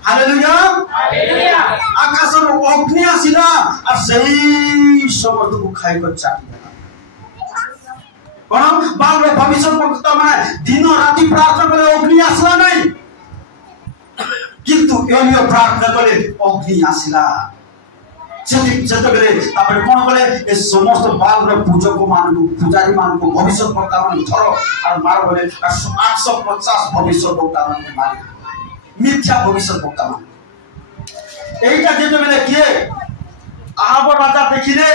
হালেলুয়া হালেলুয়া আকাশর অগ্নি আসিলা আর সেই সমস্তକୁ খাই কর চাটি কোন বাবরে ভবিষ্যৎবক্তা মানে দিন রাতি প্রার্থনা করে অগ্নি আসলা নাই কিন্তু এলিও প্রার্থনা করে অগ্নি আসিলা कौन बोले समस्त बाल पूजक मान पूजारी मान को भविष्यवक्ता मान धर और मार बोले 850 भविष्यवक्ता मान मार मिथ्या भविष्यवक्ता मान एटा जे बेले किए आहाब राजा देखिले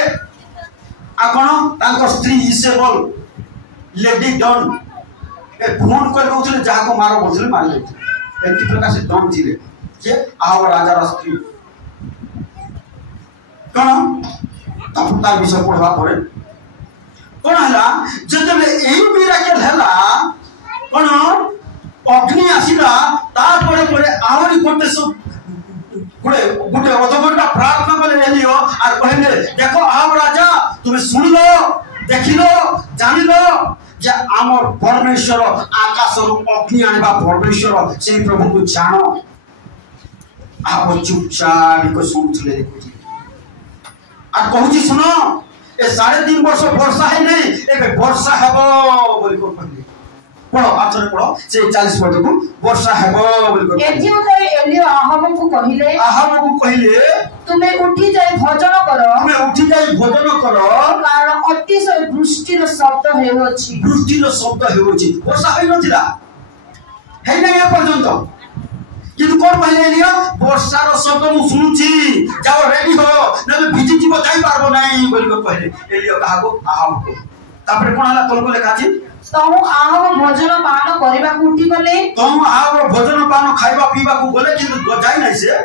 आ कोन तांको स्त्री इसेबल लेडी डन ए फोन कर कहउथले जहा को मारो बोलले मार ले एति प्रकार से डन थिले जे आहाब राजा रा स्त्री कौन तपता विषय पढ़वा पड़े कौन हला जतबे एई मिराकल हला कौन अग्नि आसीला तापर परे आहुरी कोटे सब गुटे अधघंटा प्रार्थना करे एलियो और कहले देखो आब राजा तुम सुन लो देखि लो जानि लो जे आमर परमेश्वर आकाशर अग्नि आनिबा परमेश्वर से प्रभु को जानो आब चुपचाप को सुनथले আর কହୁছি শুনো এ 3.5 वर्ष वर्षा है नहीं एबे वर्षा हेबो बोली को कहली पढ़ो आचरण पढ़ो से 40 पद को वर्षा हेबो बोली को एथि उतरे एलियो आहाब को कहिले तुमे उठी जाई भोजन करो कारण अतिशय वृष्टिर शब्द हेउछि वर्षा होई नथिला हे नै ए पर्यंत किंतु कौन पहले एलियो वर्षार शब्द मु सुनुची जाओ रेडी हो नबे भिजी जीव जाई पारबो नाही बोली को पहले एलियो कहाको आहाब को तापर कोन हला तोल को लेखा अछि तौ आहाब भोजन पान करबा को उठी गले तौ आहाब भोजन पान खाइबा पीबा को गले किंतु जाई नाही से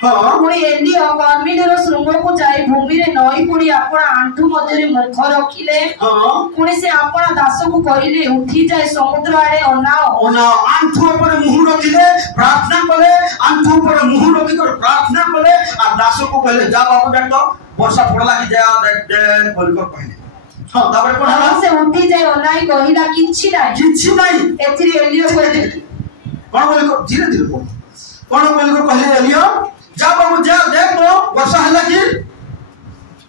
हां पुणी एलियो कर्मिनीर श्रृंग को जाई भूमि रे नई पुणी आपण आंठू मध्ये रे मुख रखिले हां पुणी से आपण दास को करिले उठी जाय समुद्र आड़े ओना आंठू पर मुंह रखिले प्रार्थना करे आंठू पर मुंह रखि कर प्रार्थना करे आ दास को कहले जा बाबू देख तो वर्षा पड़ला कि जा देख बोल कर कहले हां तापर कोन हला से उठी जाय ओनाई कहिला किछि नाही एथि एलियो कहले कोन बोल को धीरे धीरे बोल कोन बोल को कहले एलियो जा बाबू जा देख तो वर्षा हला कि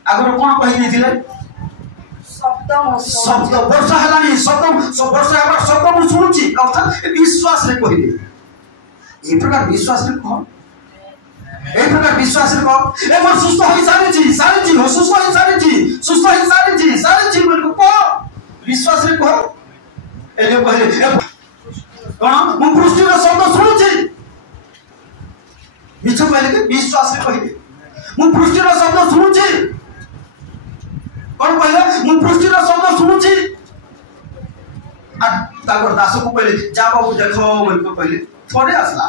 आगर कोन कहि दिथिले शब्द वर्षा हला नि शब्द वर्षा हला शब्द मु सुनुची कथा विश्वास रे कहि ए प्रकार विश्वास रे कह ए मोर सुस्त होई सारी हो सुस्त होई सारी बोल को विश्वास रे कह एले कहले कोन मु पृष्ठि रे शब्द सुनुची मिछ कहले कि विश्वास रे कहिबे मु पृष्ठि रो शब्द सुनुची कोन कहले मु पृष्ठि रो शब्द सुनुची आ ताकर दास को पहले जा बाबू देखो बोल को पहले थोड़े आसला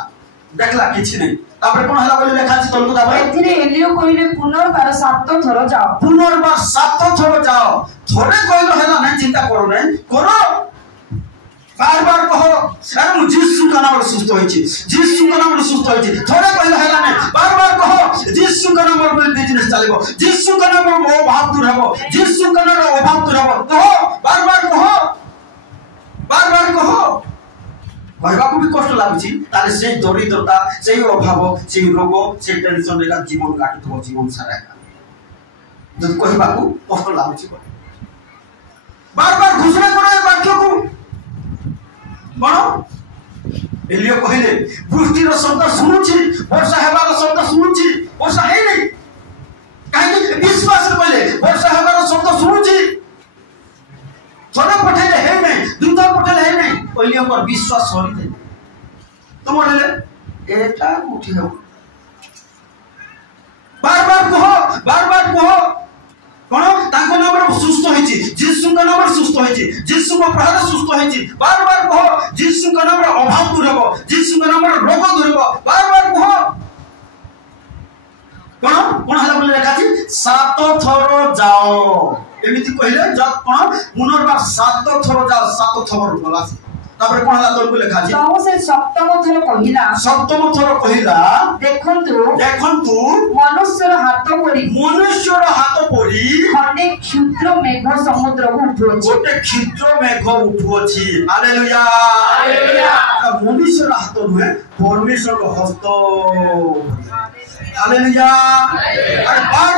देखला किछि नहीं तापर कोन हला बोले लेखा छी तलकु दाबा एथिरे एलियो कहिले पुनर्बार 7 थर जाओ पुनर्बार 7 थर जाओ थोड़े कहलो हला नहीं चिंता करो नहीं करो बार बार कहो अरे मु यीशु का नाम सुस्त होई छी यीशु का नाम सुस्त होई छी थोड़े कहलो हला नहीं बार बार कहो यीशु का नाम पर बिजनेस चलेबो यीशु का नाम पर अभाव दूर हेबो यीशु का नाम अभाव दूर हेबो कहो बार बार कहो कहवा को भी कष्ट लागुची ताले से दरिद्रता से अभाव से रोग से टेंशन रे जीवन काटुथो जीवन सारा जब कहवा को कष्ट लागुची बार बार घोषणा करो ए वाक्य को बणो एलियो कहले वृष्टि रो शब्द सुनुची वर्षा हेबा रो शब्द सुनुची वर्षा हे नहीं काहे विश्वास कहले वर्षा हेबा रो शब्द सुनुची थोड़ा पठेले है नहीं दूता पठेले है नहीं ओलियो पर विश्वास होरी दे तुम बोले एटा उठी हो बार बार कहो कोन ताको नाम रे सुस्त होईची यीशु का नाम रे सुस्त होईची यीशु को प्राण सुस्त होईची बार बार कहो यीशु का नाम रे अभाव दूर हेबो यीशु का नाम रे रोग दूर हेबो बार बार कहो कोन हला बोले लेखा छी 7 थर जाओ एमिति कहले जब कोन पुनर्बार 7 थर जाओ 7 थर बोला तापर कोन हला तोर को लेखा छी तो से सप्तम थर कहिला देखंतु मनुष्यर हाथ पड़ी खंडे क्षुद्र मेघ समुद्र को उठुछि गोटे क्षुद्र मेघ उठुछि हालेलुया मनुष्यर हाथ में परमेश्वर को हस्त हालेलुया अरे बार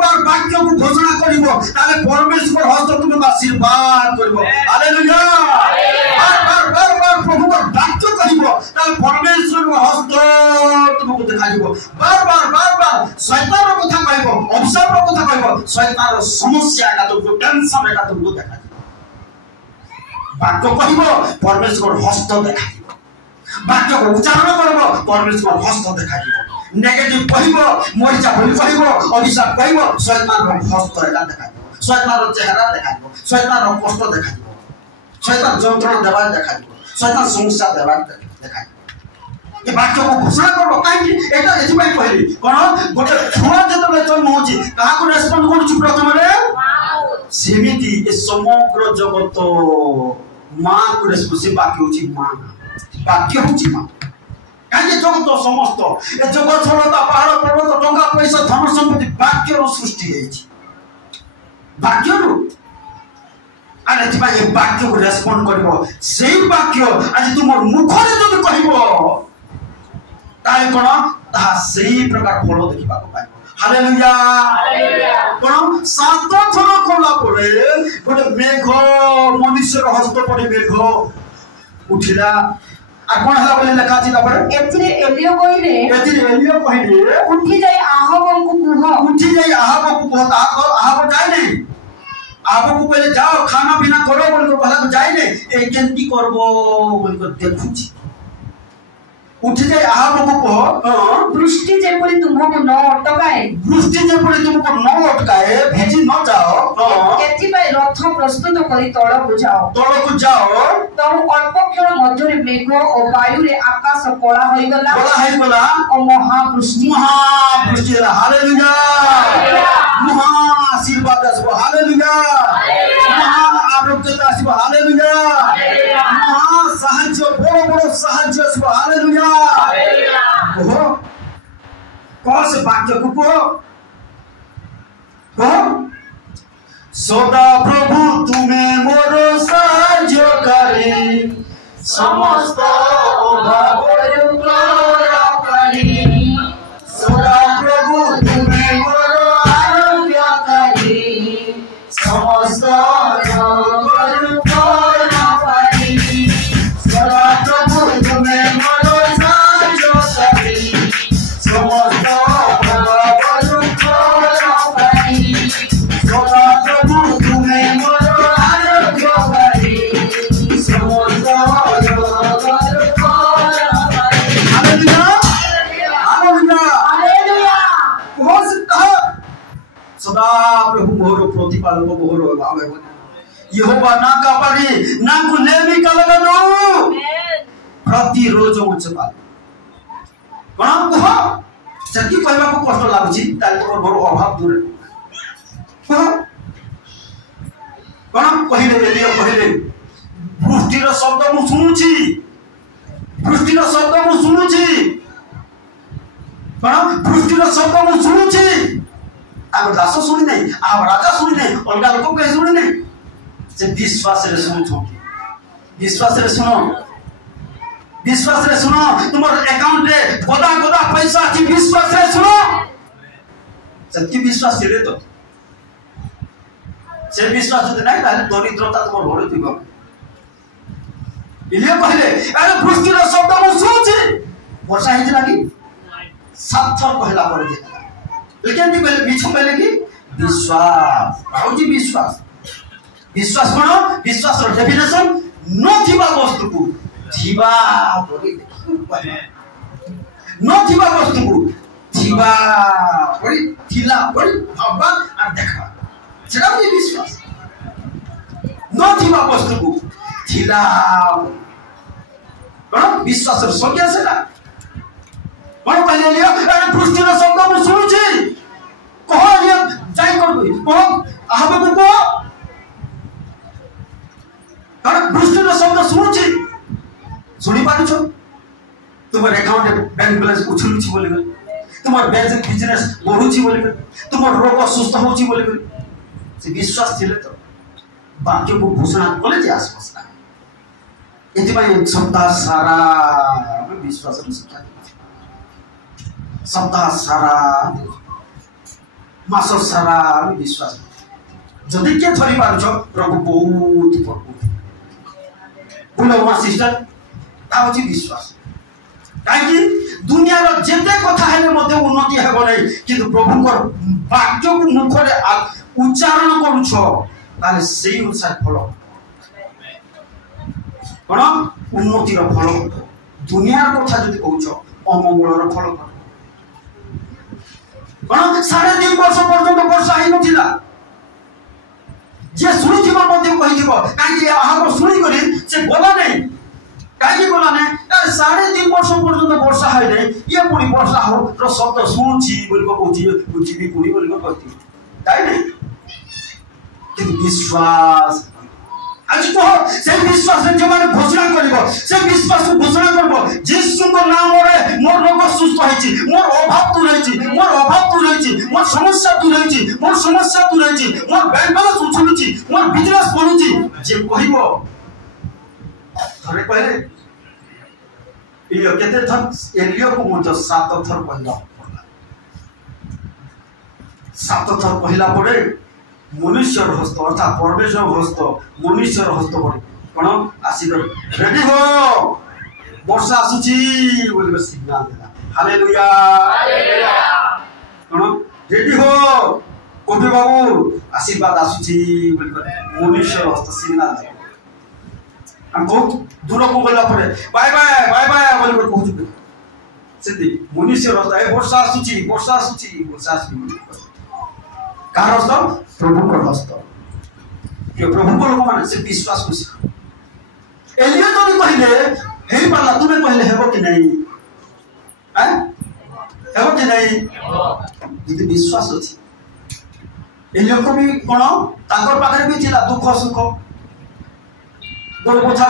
बार वाक्य को घोषणा करिवो ताले परमेश्वर हस्त तुमको आशीर्वाद करिवो हालेलुया बार प्रभु को वाक्य कहिवो ताले परमेश्वर को हस्त तुमको देखाइबो बार बार शैतान रो कथा कहइबो अभिशाप रो कथा कहइबो शैतान रो समस्या का तुमको टेंशन का तुमको देखाइबो वाक्य कहिबो परमेश्वर हस्त देखाइबो वाक्य को उच्चारण करबो परमेश्वर हस्त देखाइबो नेगेटिव कहिबो मोरिचा बोली कहिबो अभिशाप कहिबो शैतान रो हस्त एका देखाइबो शैतान रो चेहरा देखाइबो शैतान रो कष्ट देखाइबो शैतान যন্ত্রণা দেবা দেখাইবো শয়তান সমস্যা দেবা দেখাইবো ए वाक्य को घोषणा करबो काहे एटा एथि भाई कहली कोन गोटे छुआ जतबे जन्म होची कहा को रेस्पोंड करछु प्रथम रे सेमिति ए समग्र जगत मां को रेस्पोंड से वाक्य होची मां वाक्य होची मां काहे जगत समस्त ए जगत छलता पहाड़ पर्वत टंका पैसा धन संपत्ति वाक्य रो सृष्टि हेची वाक्य रो आले एथि भाई वाक्य को रेस्पोंड करबो सेही वाक्य आज तुम मुख रे जब कहबो ताई कोन ता सही प्रकार फल देखिबा को पाइबो हालेलुया कोन 7 थर कोला परे गोटे मेघ मनुष्य हस्त पड़े मेघ उठिला आ कोन हला बोले लेखा छी तापर एथिरे एलियो कहिले उठी जाई आहब को कुह आहब जाय नहीं आहब को पहले जाओ खाना पीना करो बोल को भला को जाय नहीं ए केंती करबो बोल को देखुची उठी जाए आहब को कह वृष्टि जेपरि तुमको न अटकाए भेजी न जाओ केति भाई रथ प्रस्तुत करी तळ को जाओ तो अल्प क्षण मध्य मेघ और वायु रे आकाश कला होई गला और महावृष्टि हालेलुया महा आशीर्वाद आसबो हालेलुया महा आरोग्य आसबो हालेलुया महा साहाय्य बड़ साहाय्य आसबो हालेलुया कहो कौन से वाक्य को कहो सदा प्रभु तुम्हें मोर साहाय्यकारी समस्त अभाव दूरकारी सदा प्रभु तुम्हें मोर आरोग्यकारी समस्त सदा प्रभु तुम्हें मोर सदा प्रभु मोर प्रतिपालक मोर भाव यहोवा ना कापारी ना गुलेमी का लगा दो प्रति रोज मुझे पाल कौन कह जति कहवा को कष्ट लागुची ताले तोर बड़ अभाव दूर कह कौन कहले एलिया कहले वृष्टिर शब्द मु सुनुची वृष्टिर शब्द मु सुनुची कौन वृष्टिर शब्द मु सुनुची आम दास शुणी नहीं आम राजा शुणी नहीं अलग लोक कहीं शुणी नहीं से विश्वास रे शुणु विश्वास रे सुनो तुम अकाउंट रे गोदा गोदा पैसा अच्छी विश्वास रे सुनो सत्य विश्वास रे तो से विश्वास जो नहीं ताले दरिद्रता तुम भरे दिबो इलिया कहले अरे वृष्टि रो शब्द मु सुनुची वर्षा हिज लागी साथर कहला पर देखला लेकिन ती कहले बीच कहले कि विश्वास आउजी विश्वास विश्वास कोन विश्वास रो डेफिनेशन नथिबा वस्तु को थिबा बोली देखि न थिबा वस्तु को थिबा बोली थिला बोली भाबा आ देखा सेटा होई विश्वास न थिबा वस्तु को थिला कोन विश्वास रो संज्ञा सेटा कोन कहले लियो अरे पृष्ठ रो शब्द मु सुनुची कह लियो जाई कर कह आहा को कह कारण पृष्ठ रो शब्द सुनुची सुनी पाछु छो तुमर अकाउंट बैंक बैलेंस उछलुची बोले तुमर बिजनेस बढ़ुची बोले तुमर रोग सुस्थ होची बोले से विश्वास थिले तो वाक्य को घोषणा कले जे आसपास ना एति भाई सप्ताह सारा विश्वास रो शिक्षा सप्ताह सारा मास सारा विश्वास जदि के थरी पाछु छो प्रभु बहुत प्रभु बोलो मा सिस्टर आउची विश्वास काई दुनिया रो जेते कथा हेले मध्ये उन्नति हेबो नै किंतु प्रभु को वाक्य को मुख रे उच्चारण करू छ ताले सेही अनुसार फल कोन उन्नति रो फल दुनिया रो कथा जदि कहू छ अमंगल रो फल कोन 3.5 वर्ष पर्यंत वर्षा ही नथिला जे सुनिथिबा मध्ये कहिथिबो काई आहा को सुनि करी से बोला नै काई बोला ने 3.5 वर्ष पर्यंत वर्षा है नै ये पुनी वर्षा हो र शब्द सुनछि बोल को कहछि बुझिबी पुनी बोल को कहति काई नै कि विश्वास आज को से विश्वास से जमाने घोषणा करबो से विश्वास को घोषणा करबो यीशु को नाम रे मोर रोग सुस्थ होइछि मोर अभाव दूर होइछि मोर अभाव दूर होइछि मोर समस्या दूर होइछि मोर समस्या दूर होइछि मोर बैंक बैलेंस उछलुछि मोर बिजनेस बढ़ुछि जे कहिबो थरे कहले इलियो केते थर एलियो को मत 7 थर कहला 7 थर कहला परे मनुष्य हस्त अर्थात परमेश्वर हस्त मनुष्य हस्त पड़े कौन आसिक रेडी हो वर्षा आसुची बोल सिग्नल देला हालेलुया हालेलुया कौन रेडी हो कोबी बाबू आशीर्वाद आसुची बोल मनुष्य हस्त सिग्नल दे हमको दूर को बोलला पड़े बाय बाय बोल कर कहू सेति मनुष्य हस्त ए वर्षा आसुची कार हस्त प्रभु को हस्त कि प्रभु को लोक माने से विश्वास को एलिया तो भी कहले हे पाला तुमे कहले हेबो कि नहीं हैं हेबो कि नहीं यदि विश्वास अछि एलिया को भी कोन ताकर पाखरे भी थिला दुख सुख गोड़ बोथा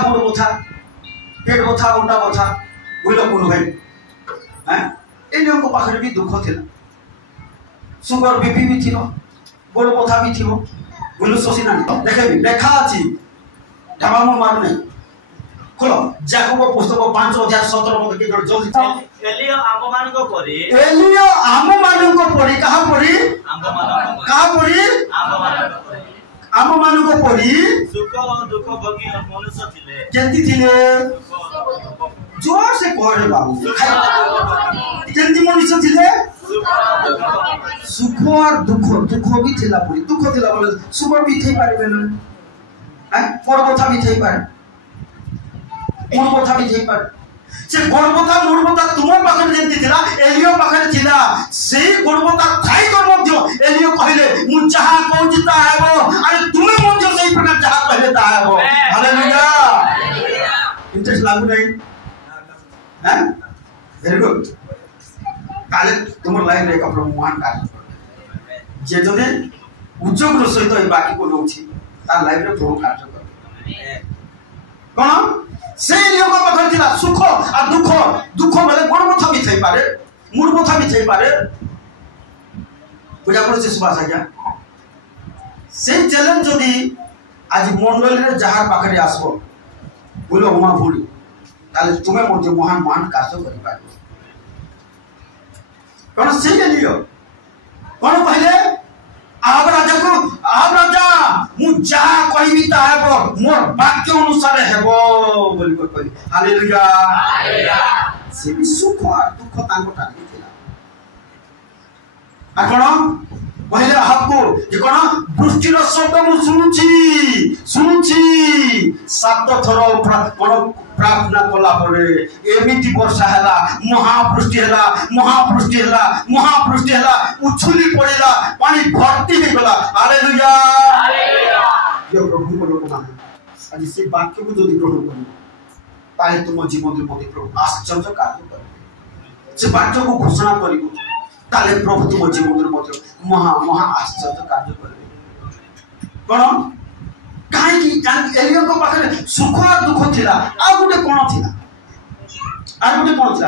पेट बोथा गुंडा बोथा बोलो कोन भाई हैं एलिया को पाखरे भी दुख थिला सुगर बीपी भी थिलो गोड़ बोथा भी थिबो बोलो सोसिना देखबी लेखा अछि ढाबामो मारने खोलो जाकब पुस्तक 5:17 मते के जल्दी एलिया आम मान को परी कहा परी कहा परी आम मान को परी सुख और दुख भोगी मनुष्य थिले केंती थिले जोर से कह रे बाबू केंती मनुष्य थिले सुख और दुख भी थिला परी दुख थिला बोले सुख भी थई पारे न हैं पर कथा भी थई पारे कोन कथा भी थई पारे से गुणवत्ता मूर्वता तुम पाखे जेमती थिला एलियो पाखे थिला से गुणवत्ता थाई कर मध्य एलियो कहले मु जहा कहूची ता हेबो अरे तुमे मध्य सेही प्रकार जहा कहले ता हेबो हालेलुया इंटरेस्ट लागू नहीं हैं वेरी गुड ताले तुम लाइफ रे एक महान कार्य जे जदे उद्योग सहित ए बाकी को नउछि तार लाइफ रे प्रभु कार्य कर कोन से लोक पाखर थिला सुख आ दुख दुख बेले कोन मथा भी थई पारे मूड मथा भी थई पारे बुझा पड़े सुभाष आज्ञा से चैलेंज जदी आज मंडल रे जहार पाखरे आसबो बोलो हुआ भूल ताले तुम्हें मध्य महान महान कार्य करि पारे कोन से लियो कोन पहले आप राजा मु जा कहबी ता हेबो मोर वाक्य अनुसार हेबो बोली को कहली हालेलुया हालेलुया से भी सुख और दुख तांको टाकी थिला आ कोन पहले आपको जे कोन वृष्टि रो शब्द मु सुनुची सात थरो कोन प्रार्थना कला परे एमिति वर्षा हैला महावृष्टि हैला उछुली पड़ेला पानी भर्ती हो गला हालेलुया हालेलुया ये प्रभु को लोक माने आज से वाक्य को जदि ग्रहण करू ताले तुम जीवन रे मते प्रभु आश्चर्य कार्य करे से वाक्य को घोषणा करिवो ताले प्रभु तुम जीवन रे मते महा आश्चर्य कार्य करे कोन काहे कि एलियो को पाखरे सुख और दुख थिला आ गुटे कोन थिला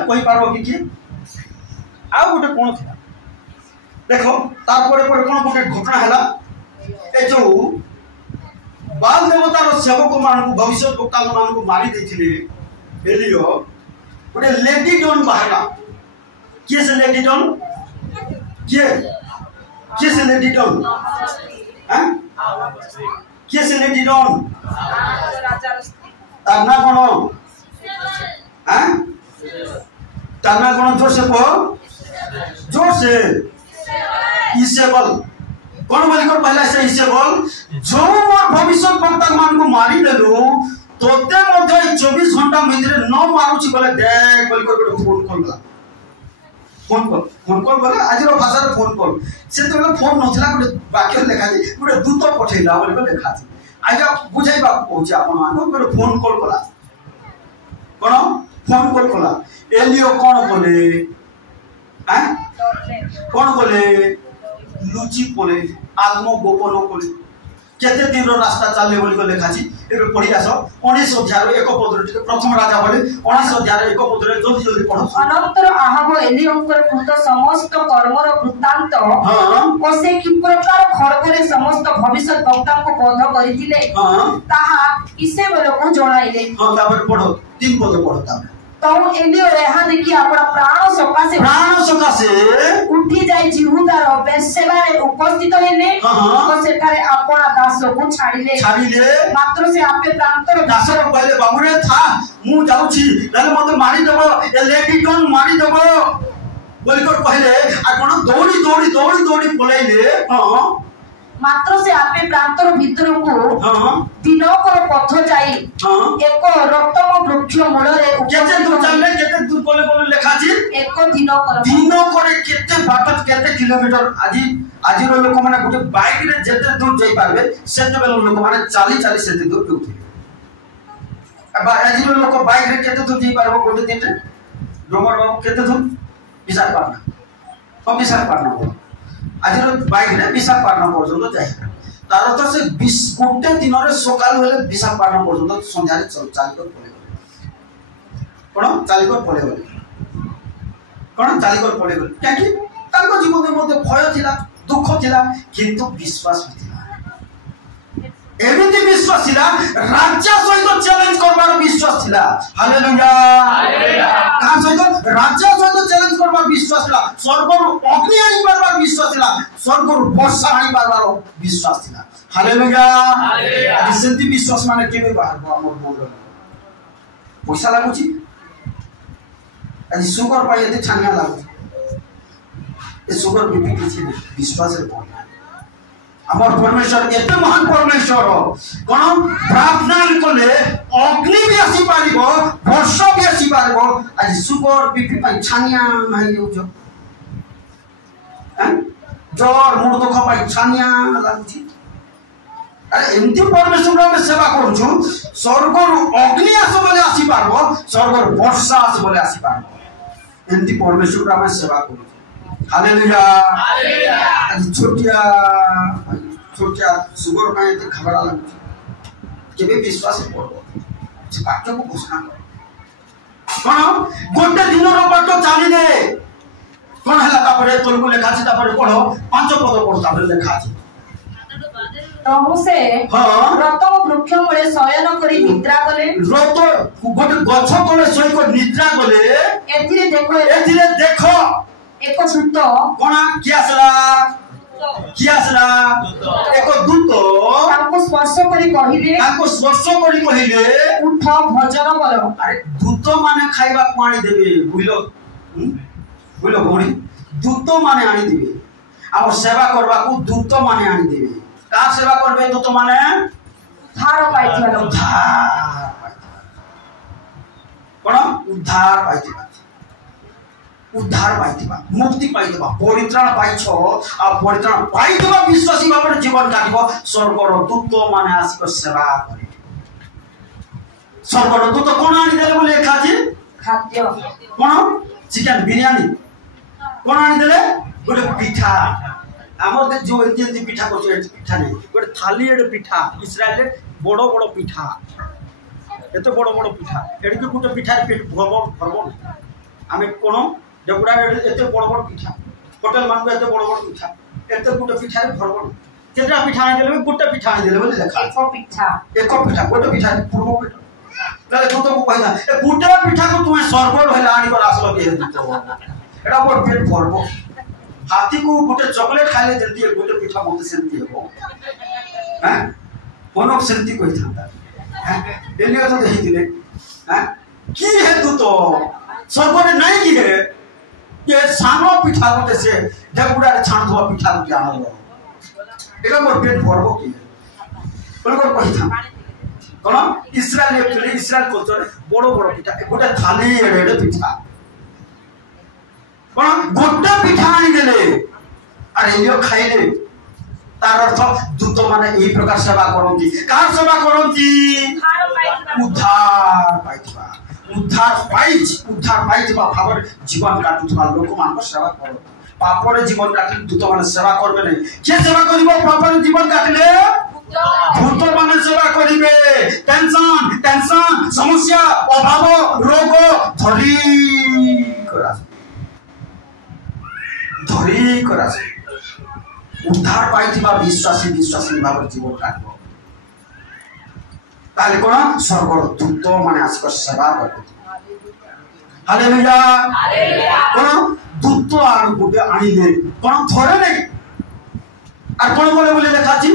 कोई पारबो कि आ गुटे कोन थिला देखो तार परे कोन गुटे घटना हैला ए जो बाल देवता रो सेवक मान को भविष्य वक्ता मान को मारी दैथिले एलियो गुटे लेडी डॉन बाहरा के से लेडी डॉन के से लेडी डॉन हैं के से लेडी डॉन ताना कोन हैं ताना कोन जोर से इसेबल कोन बोली को पहला से इसेबल जो मोर भविष्य वक्ता मान को मारी देलु तोते मध्ये 24 घंटा भितरे न मारुची बोले देख बोली को फोन करला फोन कॉल बोले आज रो भाषा रे फोन कॉल से तो फोन नथिला गुटे वाक्य लेखा दी गुटे दूत पठेला बोली को लेखा दी आज बुझाई बा पहुंचे आपन मान को फोन कॉल कला कोन फोन कॉल कला एलियो कोन बोले हैं कोन बोले लुची बोले आत्म गोपन बोले केते दिन रो रास्ता चले बोली को लेखा छी एबे पढी आसो 19 अध्याय रो एक पद रे प्रथम राजा बोले 19 अध्याय रो एक पद रे जल्दी जल्दी पढो अनंतर आहाब एलियोंकर कृत समस्त कर्मर वृत्तांत ओ से कि प्रकार खड़ग रे समस्त भविष्य वक्ता को बोध करिथिले ताहा इसेबल को जणाइले हां तापर पढो 3 पद पढो तापर तो एलियो यहाँ देखिए अपना प्राण सकाशे उठी जाई जिहुदार बेसेबा रे उपस्थित हेले तो सेठारे अपना दास को छाड़िले मात्र से आपे प्रांतर दास को पहले बाबुरे था मु जाउछी नले मते मारी देबो ए लेडी डॉन मारी देबो बोली को पहले आ कोन दौड़ी पलाइले हां मात्र से आपे प्रांतर भीतर को दिनकर पथ जाई एक रत्तम वृक्ष मूल रे केते दूर चलले केते दूर बोले लेखा छी एक दिनकर केते बाट केते किलोमीटर आज रो लोक माने गुटे बाइक रे जेते दूर जाई पारबे सेते बेल लोक माने चाली सेते दूर उठे अब आज रो लोक बाइक रे केते दूर जाई पारबो गुटे दिन रे डोमर बाबू केते दूर विशाखापट्टनम आज बाइक रे विशाखापट्टनम पर्यंत जाए तार तो से 20 गोटे दिन रे सकाल होले विशाखापट्टनम पर्यंत संध्या रे चालिकर पड़े क्या कि ताको जीवन मध्ये भय थिला दुख थिला किंतु विश्वास थिला एमिति विश्वास थिला राज्य सहित चैलेंज करबार विश्वास थिला हालेलुया हालेलुया का सहित राज्य सहित चैलेंज करबार विश्वास थिला स्वर्गरु अग्नि आनी बारबार विश्वास थिला स्वर्गरु वर्षा आनी बारबार विश्वास थिला हालेलुया हालेलुया आज सेंति विश्वास माने केबे बाहर हमर मन पैसा लागुची आज सुगर पाई एते छानिया लागुची ए सुगर बीपी किछि विश्वास रे पड़ हमर परमेश्वर एते महान परमेश्वर कोन प्रार्थना कले अग्नि भी आसी आसी पारिबो वर्ष भी आसी पारिबो आज सुगर बीपी पाई छानिया नाही होजो जर मुंड दुख पाई छानिया लागुची अरे एमती परमेश्वर में सेवा करूछु स्वर्ग अग्नि आस बोले आसी पारबो स्वर्ग वर्षा आस बोले आसी पारबो एमती परमेश्वर में सेवा करूछु हालेलुया हालेलुया आज छोटिया सुगर का एते खबरा लागुची केबे विश्वास करबो से वाक्य को घोषणा कर कोन गोटे दिन रो बाटो चाली दे कोन हला तापरे तोलको लेखा छी तापरे पढो पांच पद पढो तापरे लेखा छी तहुसे व्रत वृक्ष मूले शयन करी निद्रा गले व्रत गोटे गछ तले सोई को निद्रा गले एथिरे देखो एक दूत कोना कियासला एक दूत ताको स्पर्श करी कहिले उठ भजन कर अरे दूत माने खाइबा पानी देबे बुझलो भोणी दूत माने आनी देबे आ सेवा करबा को दूत माने आनी देबे का सेवा करबे दूत माने उद्धार पाइथिबा कोन उद्धार पाइथिबा मुक्ति पाइथिबा परित्राण पाइछो आ परित्राण पाइथिबा विश्वासी भाବରେ जीवन काटिबो स्वर्गर दूत माने आसी सेवा करे स्वर्गर दूत कोन आनी देले बोले खाजी खाद्य कोन चिकन बिरयानी कोन आनी देले गोटे पिठा आमर जो एंती पिठा को पिठा नहीं गोटे थाली एडे पिठा इस्राएल रे बड़ो बड़ो पिठा एते बड़ो बड़ो पिठा एडे के गोटे पिठा पेट भरबो आमे कोन जगुडा एते बड़ो बड़ो पिठा होटल मान एते बड़ो बड़ो पिठा एते गोटे पिठा रे भरबो केतरा पिठा आनी देले गोटे पिठा आनी देले बोले देखा एक पिठा गोटे पिठा पूर्व पेट ताले तो को कहना ए गोटे पिठा को तुमे सर्वर होला आनी कर आसलो के दितो एडा बोल पेट भरबो हाथी को गोटे चॉकलेट खाइले जल्दी गोटे पिठा मते सेंती हो हैं कोनो सेंती कोइ थांता हैं एलियो तो देहि दिले हैं की है तू तो सर्वने नहीं की है ये सानो पिठा मते से जगुडा छान दो पिठा को जानो एका मोर पेट भरबो की बोल कहि था कोन इस्राएल कल्चर बड़ो बड़ो पिठा गोटे थाली एडे पिठा गोटे पिठा आनी देले अरे यो खाइले तार अर्थ दूत माने एही प्रकार सेवा करंती कार सेवा करंती उद्धार पाइथिबा भावर जीवन काटुथबा लोक मान सेवा करो पापरे जीवन काटले दूत माने सेवा करबे नै के सेवा करिवो पापरे जीवन काटले दूत माने सेवा करिवे टेंशन समस्या अभाव रोग धरी करा उद्धार पाइथिबा विश्वासी भाव जीवन काटबो ताले कोन स्वर्गर दूत माने आसकर सेवा करते हालेलुया कोन दूत आर गुटे आनिले कोन थरे नै आर कोन बोले लेखाछि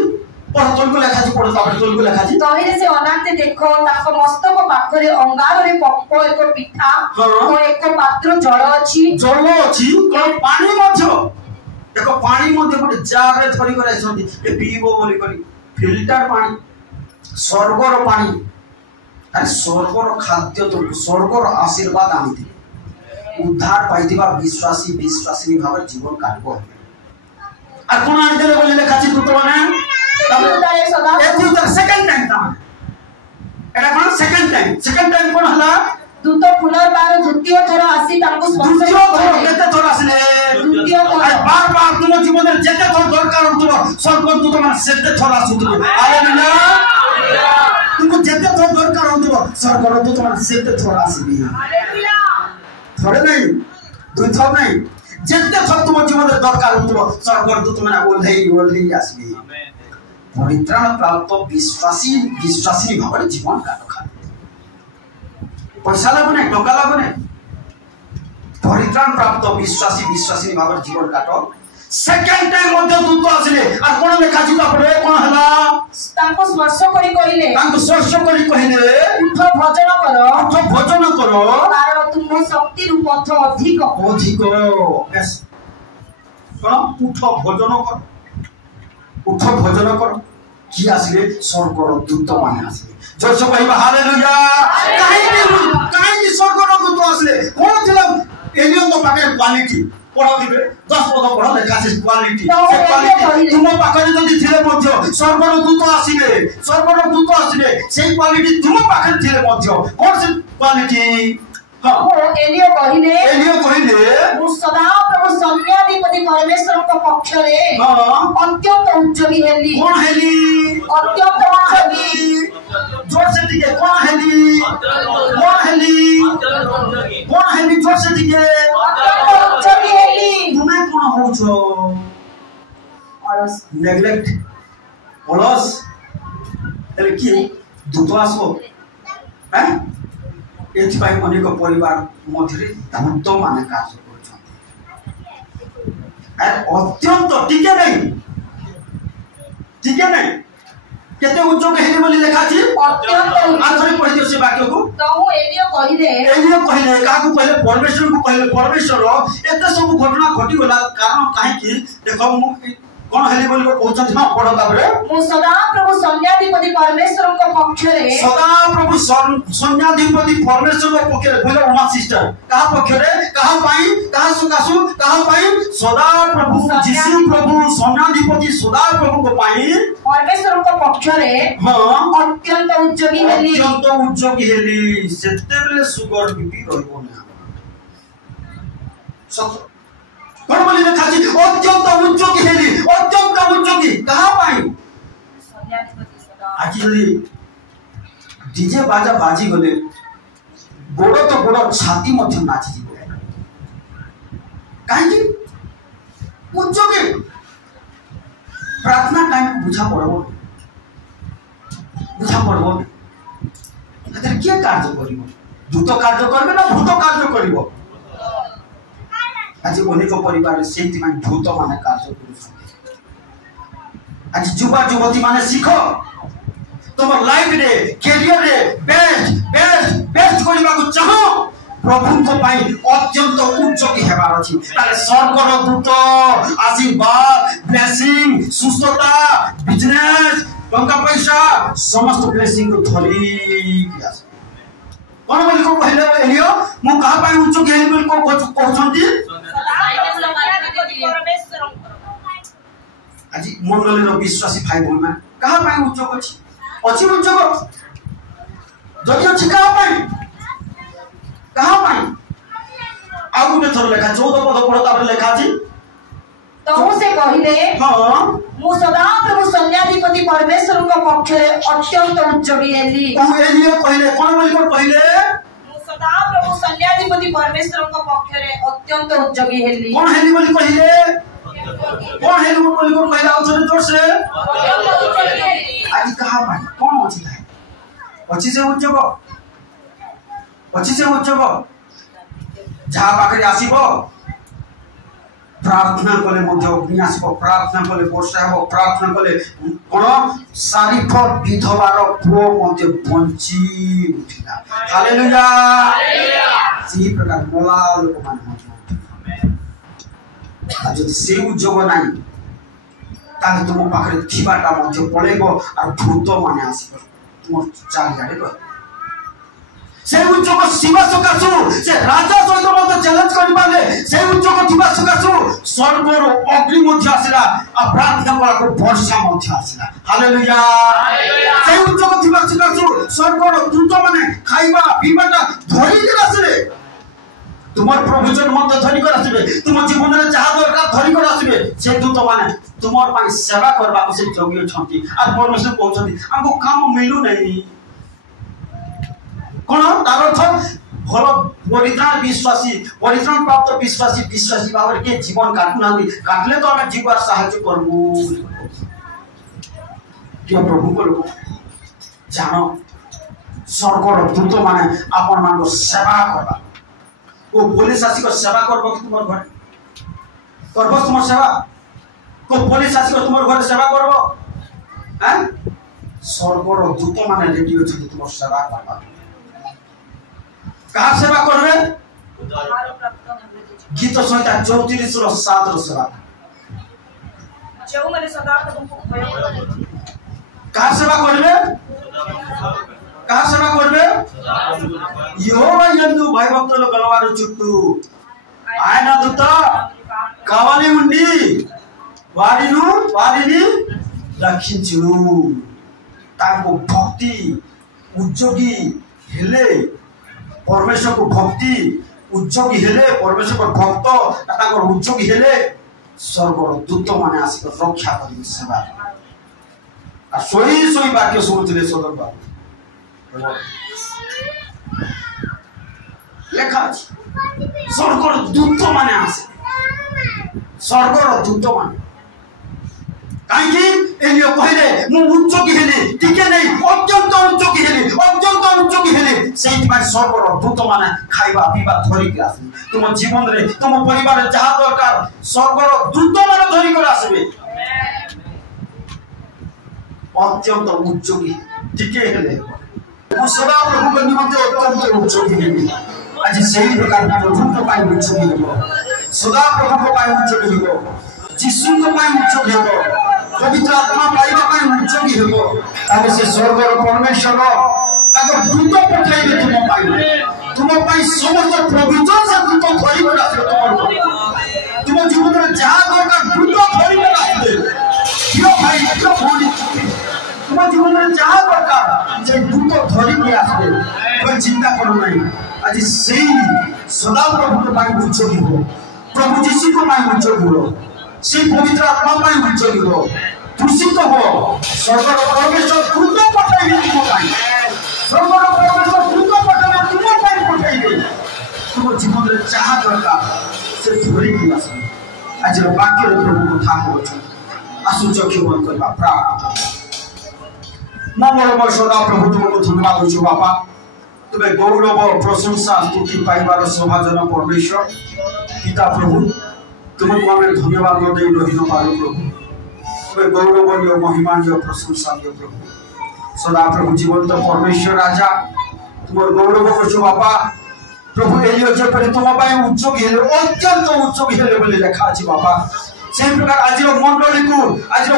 पढ़तल को लेखाछि पढ़तल को लेखाछि तहिरे से अनाते देखो ताको मस्तक पाखरे अंगार रे पप्पो एको पिठा ओ एको पात्र जल अछि कोन पानी मध्य एको पानी मध्य गोटे जार रे धरि कराइ छथि ए पीबो बोली करी फिल्टर पानी स्वर्गर पानी अरे स्वर्गर खाद्य तो स्वर्गर आशीर्वाद आनिथि उद्धार पाइथिबा विश्वासी भाव जीवन काटबो आ कोन आनि देले बोले लेखाछि दूत माने सेकंड टाइम कोन हला दूत पुनर्बार द्वितीय थर आसी ताको स्पर्श केते थर आसले द्वितीय थर बार तुम जीवन रे जेते थर दरकार होतबो स्वर्ग दूत माने सेते थर आसुतबो हालेलुया तुमको जेते थर दरकार होतबो स्वर्ग दूत माने सेते थर आसीबी हालेलुया थरे नै दुई थर नै जेते थर तुम जीवन रे दरकार होतबो स्वर्ग दूत माने ओल्हेई आसीबी परित्राण प्राप्त विश्वासी भाव जीवन काट पैसा लगने टका लगने परित्राण प्राप्त विश्वासी भाव जीवन काट सेकंड टाइम मध्य दूत आसिले आ कोन लेखा छी तापरे कोन हला ताको स्पर्श करी कहिले उठ भजन करो कारण तुम शक्ति रूप अधिक यस कोन उठ भजन कर कि आसिले स्वर्गर दूत माने आसिले जोर से कहबा हालेलुया कहीं स्वर्गर दूत आसले कौन थिला एलियन तो पाके क्वालिटी पढ़ा दिबे 10 पद पढ़ा लेखा से क्वालिटी से क्वालिटी तुम पाखे जदी थिले मध्य स्वर्गर दूत आसीबे से क्वालिटी तुम पाखे थिले मध्य कौन से क्वालिटी हां एलियो कहिले मु सदा प्रभु सन्याधिपति परमेश्वर को पक्ष रे हां अत्यंत उज्जवली हेली कौन हेली अत्यंत उज्जवली जोर से टिके कौन हेली जोर से टिके अत्यंत उज्जवली हेली तुम्हें कौन हो छो अलस नेग्लेक्ट अलस एले की दुतवासो हैं एथि पाई अनेक परिवार मध्यरे धूर्त माने कार्य करछन अत्यंत टिके नहीं केते उच्च कहले बोली लिखा छी अत्यंत आखरी पढ़ि दियो से वाक्य को तो एलियो कहिले काकू कहले परमेश्वर एते सब घटना घटी होला कारण काहे कि देखो कोन हेली बोली को कहछन हां पढ़ो ताबरे मु सदा प्रभु सन्याधिपति परमेश्वर को पक्ष रे सदा प्रभु सन्याधिपति परमेश्वर को पक्ष रे बोले उमा सिस्टर कहा पक्ष रे कहा पाई कहा सुकासु कहा पाई सदा प्रभु जीसु प्रभु सन्याधिपति सदा प्रभु को पाई परमेश्वर को पक्ष रे हां अत्यंत उज्जवली हेली सेतेले सुगर बीपी रहबो ना सब कौन बोली लिखा छी अत्यंत उज्जवली हेली कहा पाई आज यदि डीजे बाजा बाजी गले गोड़ तो गोड़ छाती मध्य नाची जीव कहीं उज्जवली प्रार्थना टाइम बुझा पड़बो एतर के कार्य करिवो दूत कार्य करबे ना भूत कार्य करिवो आज अनेक परिवार सेति माने भूत माने कार्य करिवो आज युवा युवती माने सीखो तुम लाइफ रे कैरियर रे बेस्ट करबा को चाहो प्रभु को पाई अत्यंत उच्च की हेबार अछि ताले स्वर्गर दूत आशीर्वाद ब्लेसिंग सुस्थता बिजनेस टंका पैसा समस्त ब्लेसिंग को धरी किया कोन बोली को कहले एलियो मु कहा पाई उच्च की हेली को कहछंती आज मंडल विश्वासी भाई बोल में कहा पाई उच्चक अच्छी उच्चक जदि अच्छी कहा पाई आउ गुटे थोर लेखा 14 पद पढ़ो तापर लेखा छी तो से कहिले हां मु सदा प्रभु सन्याधिपति परमेश्वर को पक्ष रे अत्यंत उज्जवली हेली तो एलियो कहले कोन बोली को कहले मु सदा प्रभु सन्याधिपति परमेश्वर को पक्ष रे अत्यंत उज्जवली हेली कोन हेली बोली कहले कौन है लोग बोली को कहला उछरे जोर से आज कहा पाई कौन अछि है अच्छी से उच्चब जहा पाखरे आसीबो प्रार्थना कले मध्य अग्नि आसीबो प्रार्थना कले वर्षा हो प्रार्थना कले कोन सारिफ विधवार पुओ मध्य बंची उठिला हालेलुया सी प्रकार मोला लोक मान आज से उद्योग नहीं ताले तुम पाखरे थिबाटा मध्य पळेबो आ भूत माने आसीबो तुम चारियाडे रह से उद्योग शिवा सकासु से राजा सहित मत चैलेंज करि पाले से उद्योग थिबा सकासु स्वर्गर अग्नि मध्य आसीला आ प्रार्थना वाला को वर्षा मध्य आसीला हालेलुया से उद्योग थिबा सकासु स्वर्गर दूत माने खाइबा पीबाटा धरि के आसीले तुमर प्रोविजन मत धरि कर आसीबे तुम जीवन रे जहा दरकार धरि कर आसीबे से दूत माने तुमर पाई सेवा करबा को से योग्य छथि आ परमेश्वर कहउछथि हमको काम मिलु नहीं कोन तार अर्थ भल परित्राण प्राप्त विश्वासी भाव के जीवन काटले तो हम जीवन साहाय्य करबू क्या प्रभु को लोग जानो स्वर्गर दूत माने आपन मान को सेवा करबा को पुलिस आसी को सेवा करबो कि तुमर घर करबो तुमर सेवा को पुलिस आसी को तुमर घर सेवा करबो हैं स्वर्गर दूत माने रेडी अछि तुमर सेवा करबा कहा सेवा करबे गीत संहिता 34 रो 7 रो सेवा जो मैंने सदा तुमको भय कहा सेवा करबे యెహోవా యందు భయభక్తులు గలవారు చుట్టూ ఆయన దూత కావలి ఉండి వారిని రక్షించును। ତାଙ୍କୁ ଭକ୍ତି ଉଦ୍ଯୋଗୀ ହେଲେ ପରମେଶ୍ୱରକୁ ଭକ୍ତି ଉଦ୍ଯୋଗୀ ହେଲେ ପରମେଶ୍ୱର ଭକ୍ତ ତାଙ୍କର ଉଦ୍ଯୋଗୀ ହେଲେ ସ୍ୱର୍ଗର ଦୂତମାନେ ଆସି ରକ୍ଷା କରିବେ ସେବା। ଆଉ ଶୋଇ ବାକ୍ୟ ଶୁଣୁଥିଲେ ସଦର ବାବୁ ଲେଖା ଅଛି ସ୍ୱର୍ଗର ଦୂତମାନେ ଆସେ ସ୍ୱର୍ଗର ଦୂତମାନେ କାହିଁକି ଏଲିୟ କହିଲେ ମୁଁ ଉଚ୍ଚକି ହେଲି ଟିକେ ନେଇ ଅତ୍ୟନ୍ତ ଉଚ୍ଚକି ହେଲି ସେଇଥିପାଇଁ ସ୍ୱର୍ଗର ଦୂତମାନେ ଖାଇବା ପିଇବା ଧରିକି ଆସିବେ ତୁମ ଜୀବନରେ ତୁମ ପରିବାରରେ ଯାହା ଦରକାର ସ୍ୱର୍ଗର ଦୂତମାନେ ଧରିକରି ଆସିବେ। ଅତ୍ୟନ୍ତ ଉଚ୍ଚକି ଟିକେ ହେଲେ ମୁଁ ସଦାପ୍ରଭୁଙ୍କ ନିମନ୍ତେ ଅତ୍ୟନ୍ତ ଉଚ୍ଚକି ହେବି। ଆଜି ସେହି ପ୍ରକାର ପ୍ରଭୁଙ୍କ ପାଇଁ ଉଚ୍ଚକି ହେବ ସଦାପ୍ରଭୁଙ୍କ ପାଇଁ ଉଚ୍ଚକି ହେବ ଯୀଶୁଙ୍କ ପାଇଁ ଉଚ୍ଚକି ହେବ पवित्र आत्मा पाइबा ପାଇଁ ଉଚ୍ଚକି ହେବ। ତାହେଲେ ସେ ସ୍ୱର୍ଗର ପରମେଶ୍ୱର ତାଙ୍କ ଦୂତ ପଠାଇବେ ତୁମ ପାଇଁ ସମସ୍ତ ପ୍ରଭିଜନ ସେ ଦୂତ ଧରିକରି ଆସିବେ ତୁମ ଜୀବନରେ ଯାହା ଦରକାର ଦୂତ ଧରିକରି ଆସିବେ। ପ୍ରିୟ ଭାଇ ପ୍ରିୟ ଭଉଣୀ ତୁମ ଜୀବନରେ ଯାହା ଦରକାର ସେ ଦୂତ ଧରିକରି ଆସିବେ। ତୁମେ ଚିନ୍ତା କର ନାହିଁ ଆଜି ସେଇ ସଦାପ୍ରଭୁଙ୍କ ପାଇଁ ଉଚ୍ଚକି ହେବ ପ୍ରଭୁ ଯୀଶୁଙ୍କ ପାଇଁ ଉଚ୍ଚକି ହେବ সেই পবিত্র আত্মা পাই উচ্চকি হো দূষিত হো স্বর্গর পরমেশ্বর দ্রুত পঠাইবে তুম পাই স্বর্গর পরমেশ্বর দ্রুত পঠাইবে তুম পাই পঠাইবে তুম জীবনের যাহা দরকার সে ধরিকি আসবে। আজর বাক্যের প্রভু কথা কହୁଛୁ আসু চক্ষু বন্ধ କରିବା প্রার্থনা। মঙ্গলময় সদা প্রভু তোমাকে ধন্যবাদ দেଉଛୁ বাপা তুমি গৌরব প্রশংসা স্তুতি পাইবার সৌভাগ্য পরমেশ্বর পিতা প্রভু तुमको आम धन्यवाद दे रही न पारो प्रभु तुम्हें गौरवनीय महिमानीय प्रशंसनीय प्रभु सदा प्रभु जीवंत परमेश्वर राजा तुम गौरव कर बापा प्रभु एलियो जेपरि तुम उच्चकी हेले अत्यंत उच्चकी हेले बोली लिखा अछि बापा से प्रकार आज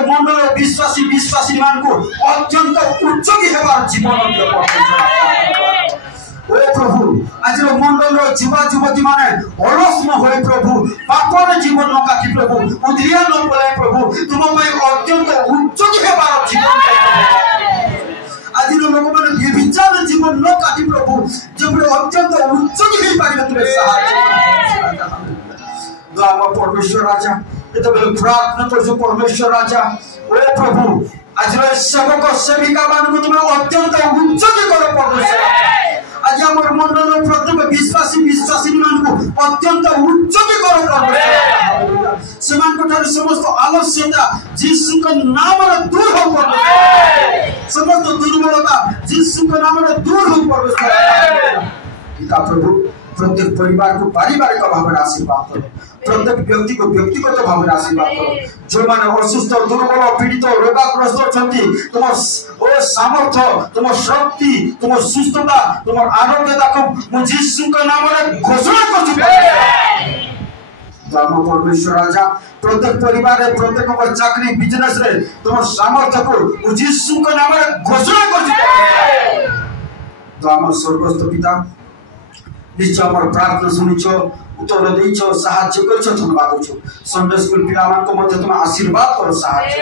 मंडल विश्वासी मान को अत्यंत उच्चकी हेबार जीवन ओ प्रभु आज मंडल युवा युवती माने अलसम होय प्रभु पापर जीवन न काटी प्रभु उद्रिया न बोले प्रभु तुम अत्यंत उच्चकी हेबार जीवन आज लोक माने व्यभिचार जीवन न काटी प्रभु जब अत्यंत उच्चकी हे पारिबे तुमे सहायता दाम परमेश्वर राजा एतो बेल प्रार्थना करछु परमेश्वर राजा ओ प्रभु आज सेवक सेविका मान को तुम अत्यंत उच्चकी करो परमेश्वर आज आम मंडल प्रत्येक विश्वासी मान को अत्यंत उच्चकी करो से समस्त आलस्यता जीसु नाम दूर हो समस्त दुर्बलता जीसु नाम दूर हो पिता प्रभु प्रत्येक परिवार को पारिवारिक भाव में आशीर्वाद करो प्रत्येक व्यक्ति को व्यक्तिगत भाव में आशीर्वाद करो जो माने असुस्थ दुर्बल पीड़ित रोगाग्रस्त अछंती तुम सामर्थ्य तुम शक्ति तुम सुस्थता तुम आरोग्यता को यीशु के नाम में घोषणा करछु धर्म परमेश्वर राजा प्रत्येक परिवार प्रत्येक चाकरी बिजनेस रे तुम सामर्थ्य को यीशु के नाम में घोषणा करछु धर्म स्वर्गस्थ पिता निश्चय हमर प्रार्थना सुनिछ उत्तर देइछ साहाय्य करछ धन्यवाद देछु संडे स्कूल पिला मान को मध्य तुम आशीर्वाद करो साहाय्य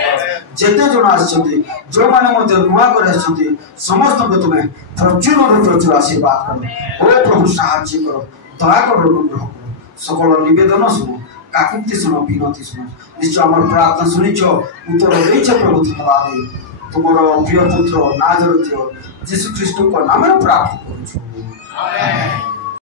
जेते जण आछथि जो माने मध्य नुआ करे आछथि समस्त को तुम प्रचुर आशीर्वाद करो ओ प्रभु साहाय्य करो दया करो अनुग्रह करो सकल निवेदन सुनो काकुति सुनो विनती सुनो निश्चय हमर प्रार्थना सुनिछ उत्तर देइछ प्रभु धन्यवाद तुमरो प्रिय पुत्र नाजरेथ यीशु ख्रीष्ट को नाम में प्रार्थना करू आमेन।